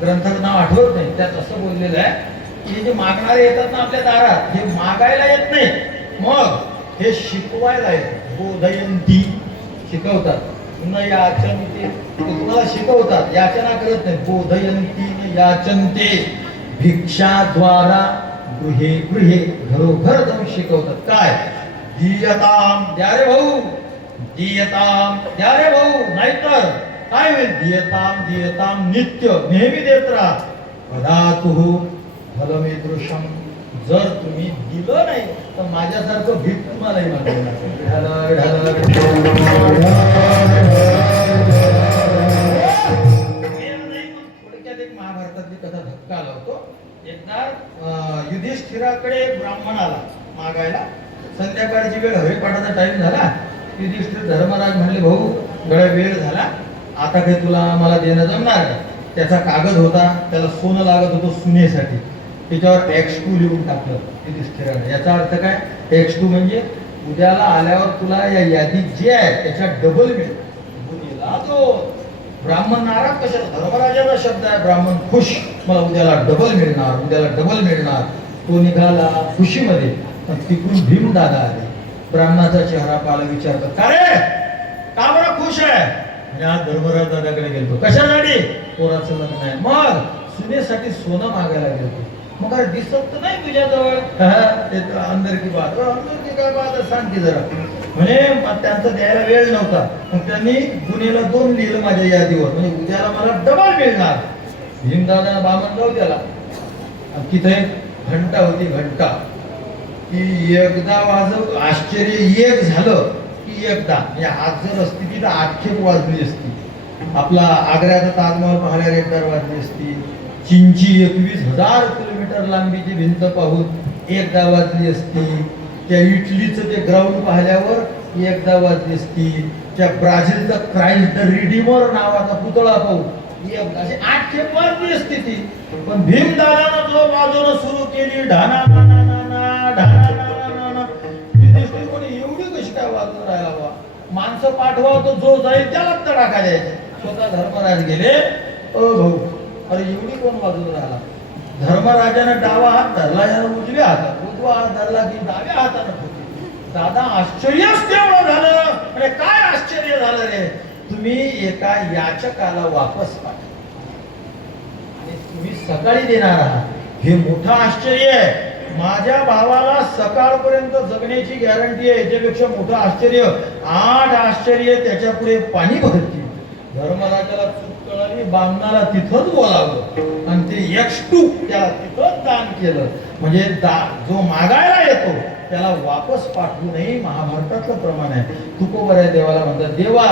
ग्रंथाचं नाव आठवत नाही, त्यात असं बोललेलं आहे की जे मागणारे येतात ना आपल्या दारात, हे मागायला येत नाही, मग हे शिकवायला येत. बोधयंती शिकवतात, न याचनते तुम्हाला शिकवतात, याचना करत नाही. बोधयंती न याचनते, भिक्षाद्वारा गृहे गृहे, घरोघर जाऊन शिकवतात. काय, दीयताम द्या रे भाऊ, दीयताम द्या रे भाऊ, नाहीतर काय होईल. दीयताम दीयताम नित्य नेहमी देत राहा. वदातु फलमीदृशम, जर तुम्ही दिलं नाही तर माझ्यासारखं भीक तुम्हालाही मागवणार. थोडक्यात एक महाभारतातली कथा धक्का लावतो. एकदा युधिष्ठिराकडे ब्राह्मण आला मागायला. संध्याकाळची वेळ, हरिपाठाचा टाइम झाला. युधिष्ठिर धर्मराज म्हणले, भाऊ गड्या वेळ झाला, आता काही तुला मला देणं जमणार नाही. त्याचा कागद होता, त्याला सोनं लागत होतं सुनेसाठी. त्याच्यावर X2 लिहून टाकलं युधिष्ठिराने. याचा अर्थ काय? X2 म्हणजे उद्याला आल्यावर तुला या यादीत जे आहे त्याच्या डबल मिळेल. मुलीला तो ब्राह्मण नाराज कशाला? धर्मराजाचा शब्द आहे. ब्राह्मण खुश, मला उद्याला डबल मिळणार, उद्याला डबल मिळणार. तो निघाला खुशीमध्ये. तिकडून भीम दादा आले. ब्राह्मणाचा चेहरा पाहिला, विचारतो, का रे, का बरं खुश आहे? म्हणजे आज धर्मराज दादाकडे गेलो. कशासाठी? पोराचं लग्न आहे. मग सुनेसाठी सोनं मागायला गेलो. मग काय दिसत नाही तुझ्याजवळ? अंदर की बात, अंदर की काय बात सांग की जरा. म्हणजे त्यांचा द्यायला वेळ नव्हता. मग त्यांनी गुन्हेला 2 लिहिलं माझ्या यादीवर, म्हणजे उद्याला मला डबल मिळणार. भीमदादानं बामण जाऊ त्याला. तिथे घंटा होती, घंटा की एकदा वाजव, आश्चर्य एक झालं की एकदा. म्हणजे आज जर असती ती तर आठखेप वाजली असती. आपला आग्र्याचा ताजमहल पाहिल्यावर एकदा वाजली असती. चीनची 21,000 किलोमीटर लांबीची भिंत पाहून एकदा वाजली असती. त्या इटलीचं ते ग्राउंड पाहिल्यावर एकदा वाजली असती. त्या ब्राझीलचा क्राइस्ट रिडीमर नावाचा पुतळा पाहून एकदा, अशी 8 खेप वाजली असती ती. पण भीमदादानं जो वाजवणं सुरू केली, ढाना नाना नाना ढाना नाना नाना, कोणी एवढी कशी काय वाजवून राहिला बा? माणसं पाठवा, तो जो जाईल त्याला तडाखा द्यायचे. स्वतः धर्मराज गेले, भाऊ, अरे एवढी कोण वाजवून राहिला? धर्मराजानं डावा हात धरला, यानं उजव्या हातात, उजवा हात धरला की डाव्या हातानं ठोकली. दादा आश्चर्यच तेवढं झालं. अरे काय आश्चर्य झालं रे? तुम्ही एका याचकाला वापस पाठवा आणि तुम्ही सकाळी देणार आहात, हे मोठं आश्चर्य आहे. माझ्या भावाला सकाळपर्यंत जगण्याची गॅरंटी आहे. याच्यापेक्षा मोठं आश्चर्य, 8 आश्चर्य त्याच्या पुढे पाणी भरतील. धर्मराजाला चूक कळाली, बामणाला तिथंच बोलावलं आणि ते X2 त्याला तिथंच दान केलं. म्हणजे जो मागायला येतो त्याला वापस पाठवू नये, महाभारतातलं प्रमाण आहे. तुकोबऱ्या देवाला म्हणतात, देवा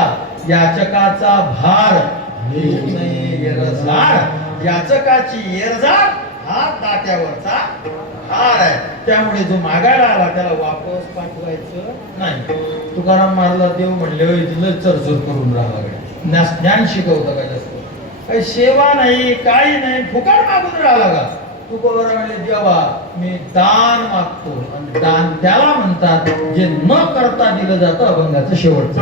याचकाचा भार घेऊ नये येरझार. याचकाची येरझार हा दाट्यावरचा हार आहे. त्यामुळे जो मागायला आला त्याला वापस पाठवायचं नाही. तुकाराम महाराज देव म्हणले, तिला चरचर करून राहावं. ज्ञान शिकवतं का जास्त? काही सेवा नाही, काही नाही, फुकट मागून राहिला का? तुकोबरा म्हणले, देवा मी दान मागतो. आणि दान त्याला म्हणतात जे न करता दिलं जातं, अभंगाचं शेवटचं.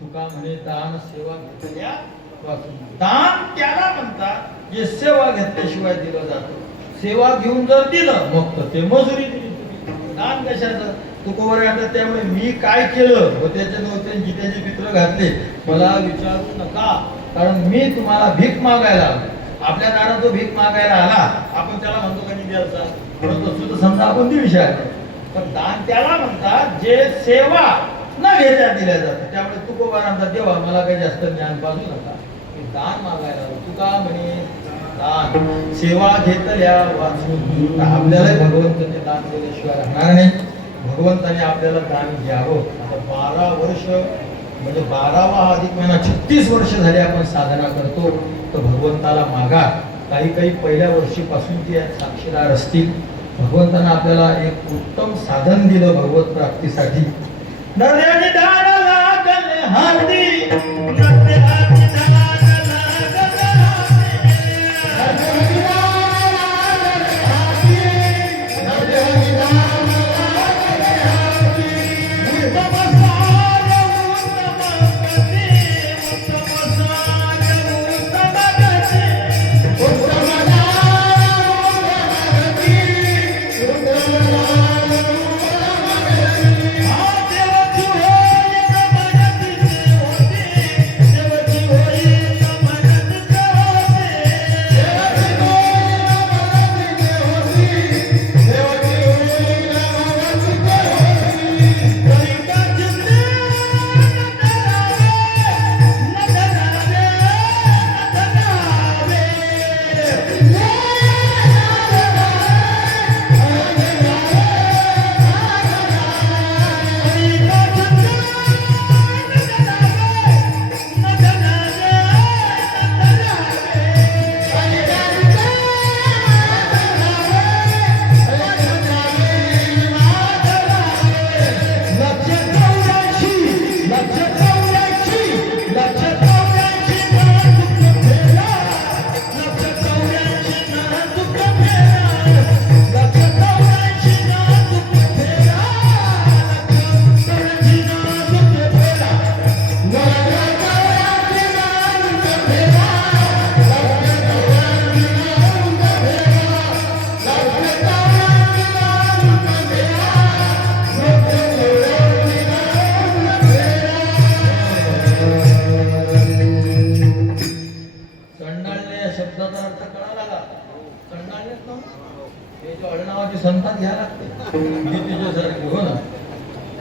तुका म्हणे दान सेवा घेतल्या वाचून. दान त्याला म्हणतात जे सेवा घेतल्याशिवाय दिलं जातं. सेवा घेऊन जर दिलं मग तर ते मजुरी दिली. दान कशाचं तुकोबर आता. त्यामुळे मी काय केलं व त्याचे नव्हते गीतेचे पित्र घातले मला विचारू नका, कारण मी तुम्हाला भीक मागायला आलो. आपल्या दारात जो भीक मागायला आला आपण त्याला म्हणतो का निधी द्यायचा, म्हणून तो समजा आपण ती विषय आहे. पण दान त्याला म्हणतात जे सेवा न घेता दिल्या जातात. त्यामुळे तुकोबारांचा देवा मला काही जास्त ज्ञान पाजू नका, मी दान मागायला आलो. तुका म्हणे दान सेवा घेतल्या वाचून. आपल्याला भगवंताने दान दिल्याशिवाय राहणार नाही. भगवंताने आपल्याला दान घ्यावं. आता 12 वर्ष म्हणजे 12वा अधिक महिना 36 वर्ष झाले आपण साधना करतो. तर भगवंताला मागा. काही पहिल्या वर्षीपासून ते साक्षीदार असतील. भगवंतानं आपल्याला एक उत्तम साधन दिलं भगवत प्राप्तीसाठी. नद्याने दान लागले हाती, नद्याने दान लागले हाती, नद्याने दान लागले हाती. उत्तम साज उत्तम गती, उत्तम साज उत्तम गती, उत्तम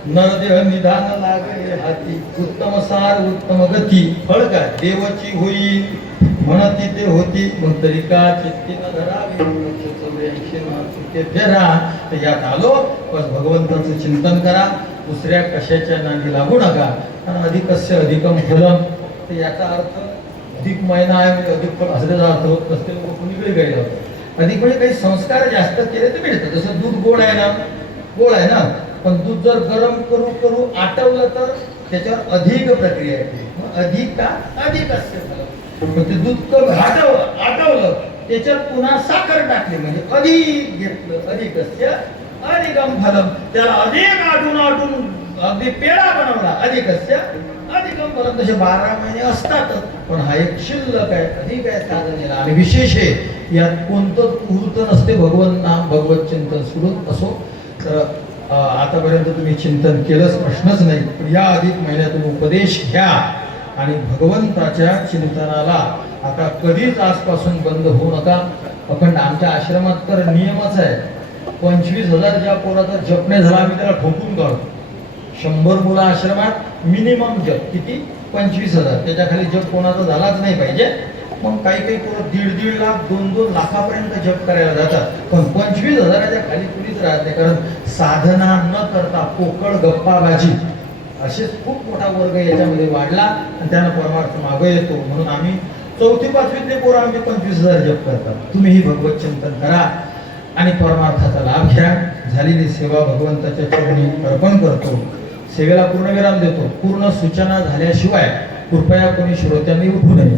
नरदेह निधान लागे हाती, उत्तम सार उत्तम गती. फळ काय देवाची होई म्हणती ते होती. मग तरी का चित्ती न धरावी 84 फेरा. तर यात आलो बस भगवंताचं चिंतन करा. दुसऱ्या कशाच्या नांदी लागू नका. कारण अधिकस्य अधिकम फलम. तर याचा अर्थ अधिक महिना आहे म्हणजे अधिक फळ हसल्याचा अर्थ होत नसते. लोक कुणीकडे गेले होते. अधिक म्हणजे काही संस्कार जास्त केले तर मिळतं. जसं दूध गोड आहे ना, गोड आहे ना, पण दूध जर गरम करू करू आटवलं तर त्याच्यावर अधिक प्रक्रिया येते. अधिक का अधिक असते. ते दूध आटवलं त्याच्यावर पुन्हा साखर टाकली म्हणजे अधिक घेतलं. अधिक असते अधिकम फलम. त्याला अधिक आटून अगदी पेढा बनवला. अधिक असते अधिकम फलम. तसे 12 महिने असतातच, पण हा एक शिल्लक आहे, अधिक आहे साधनेला. आणि विशेष आहे यात कोणतंच मुहूर्त नसते. भगवंत नाम भगवत चिंतन सुरू असो. तर आतापर्यंत तुम्ही चिंतन केलंच, प्रश्नच नाही. पण या अधिक महिन्यातून उपदेश घ्या आणि भगवंताच्या चिंतनाला आता कधीच आजपासून बंद होऊ नका. अखंड आमच्या आश्रमात तर नियमच आहे. 25,000 ज्या पोराचा जप नाही झाला आम्ही त्याला ठोकून काढतो. 100 मुलं आश्रमात मिनिमम जप किती 25,000. त्याच्या खाली जप कोणाचा झालाच नाही पाहिजे. मग काही पोरं 1.5 लाख 2-2 लाखापर्यंत जप करायला जातात. पण 25,000च्या खाली कुणीच राहत नाही. कारण साधना न करता पोकळ गप्पाबाजी असेच खूप मोठा वर्ग याच्यामध्ये वाढला आणि त्यानं परमार्थ मागं येतो. म्हणून आम्ही 4थी-5वीतले पोरं आमचे 25,000 जप करतात. तुम्हीही भगवत चिंतन करा आणि परमार्थाचा लाभ घ्या. झालेली सेवा भगवंताच्या चरणी अर्पण करतो. सेवेला पूर्णविराम देतो. पूर्ण सूचना झाल्याशिवाय कृपया कोणी श्रोत्यांनी उठू नये.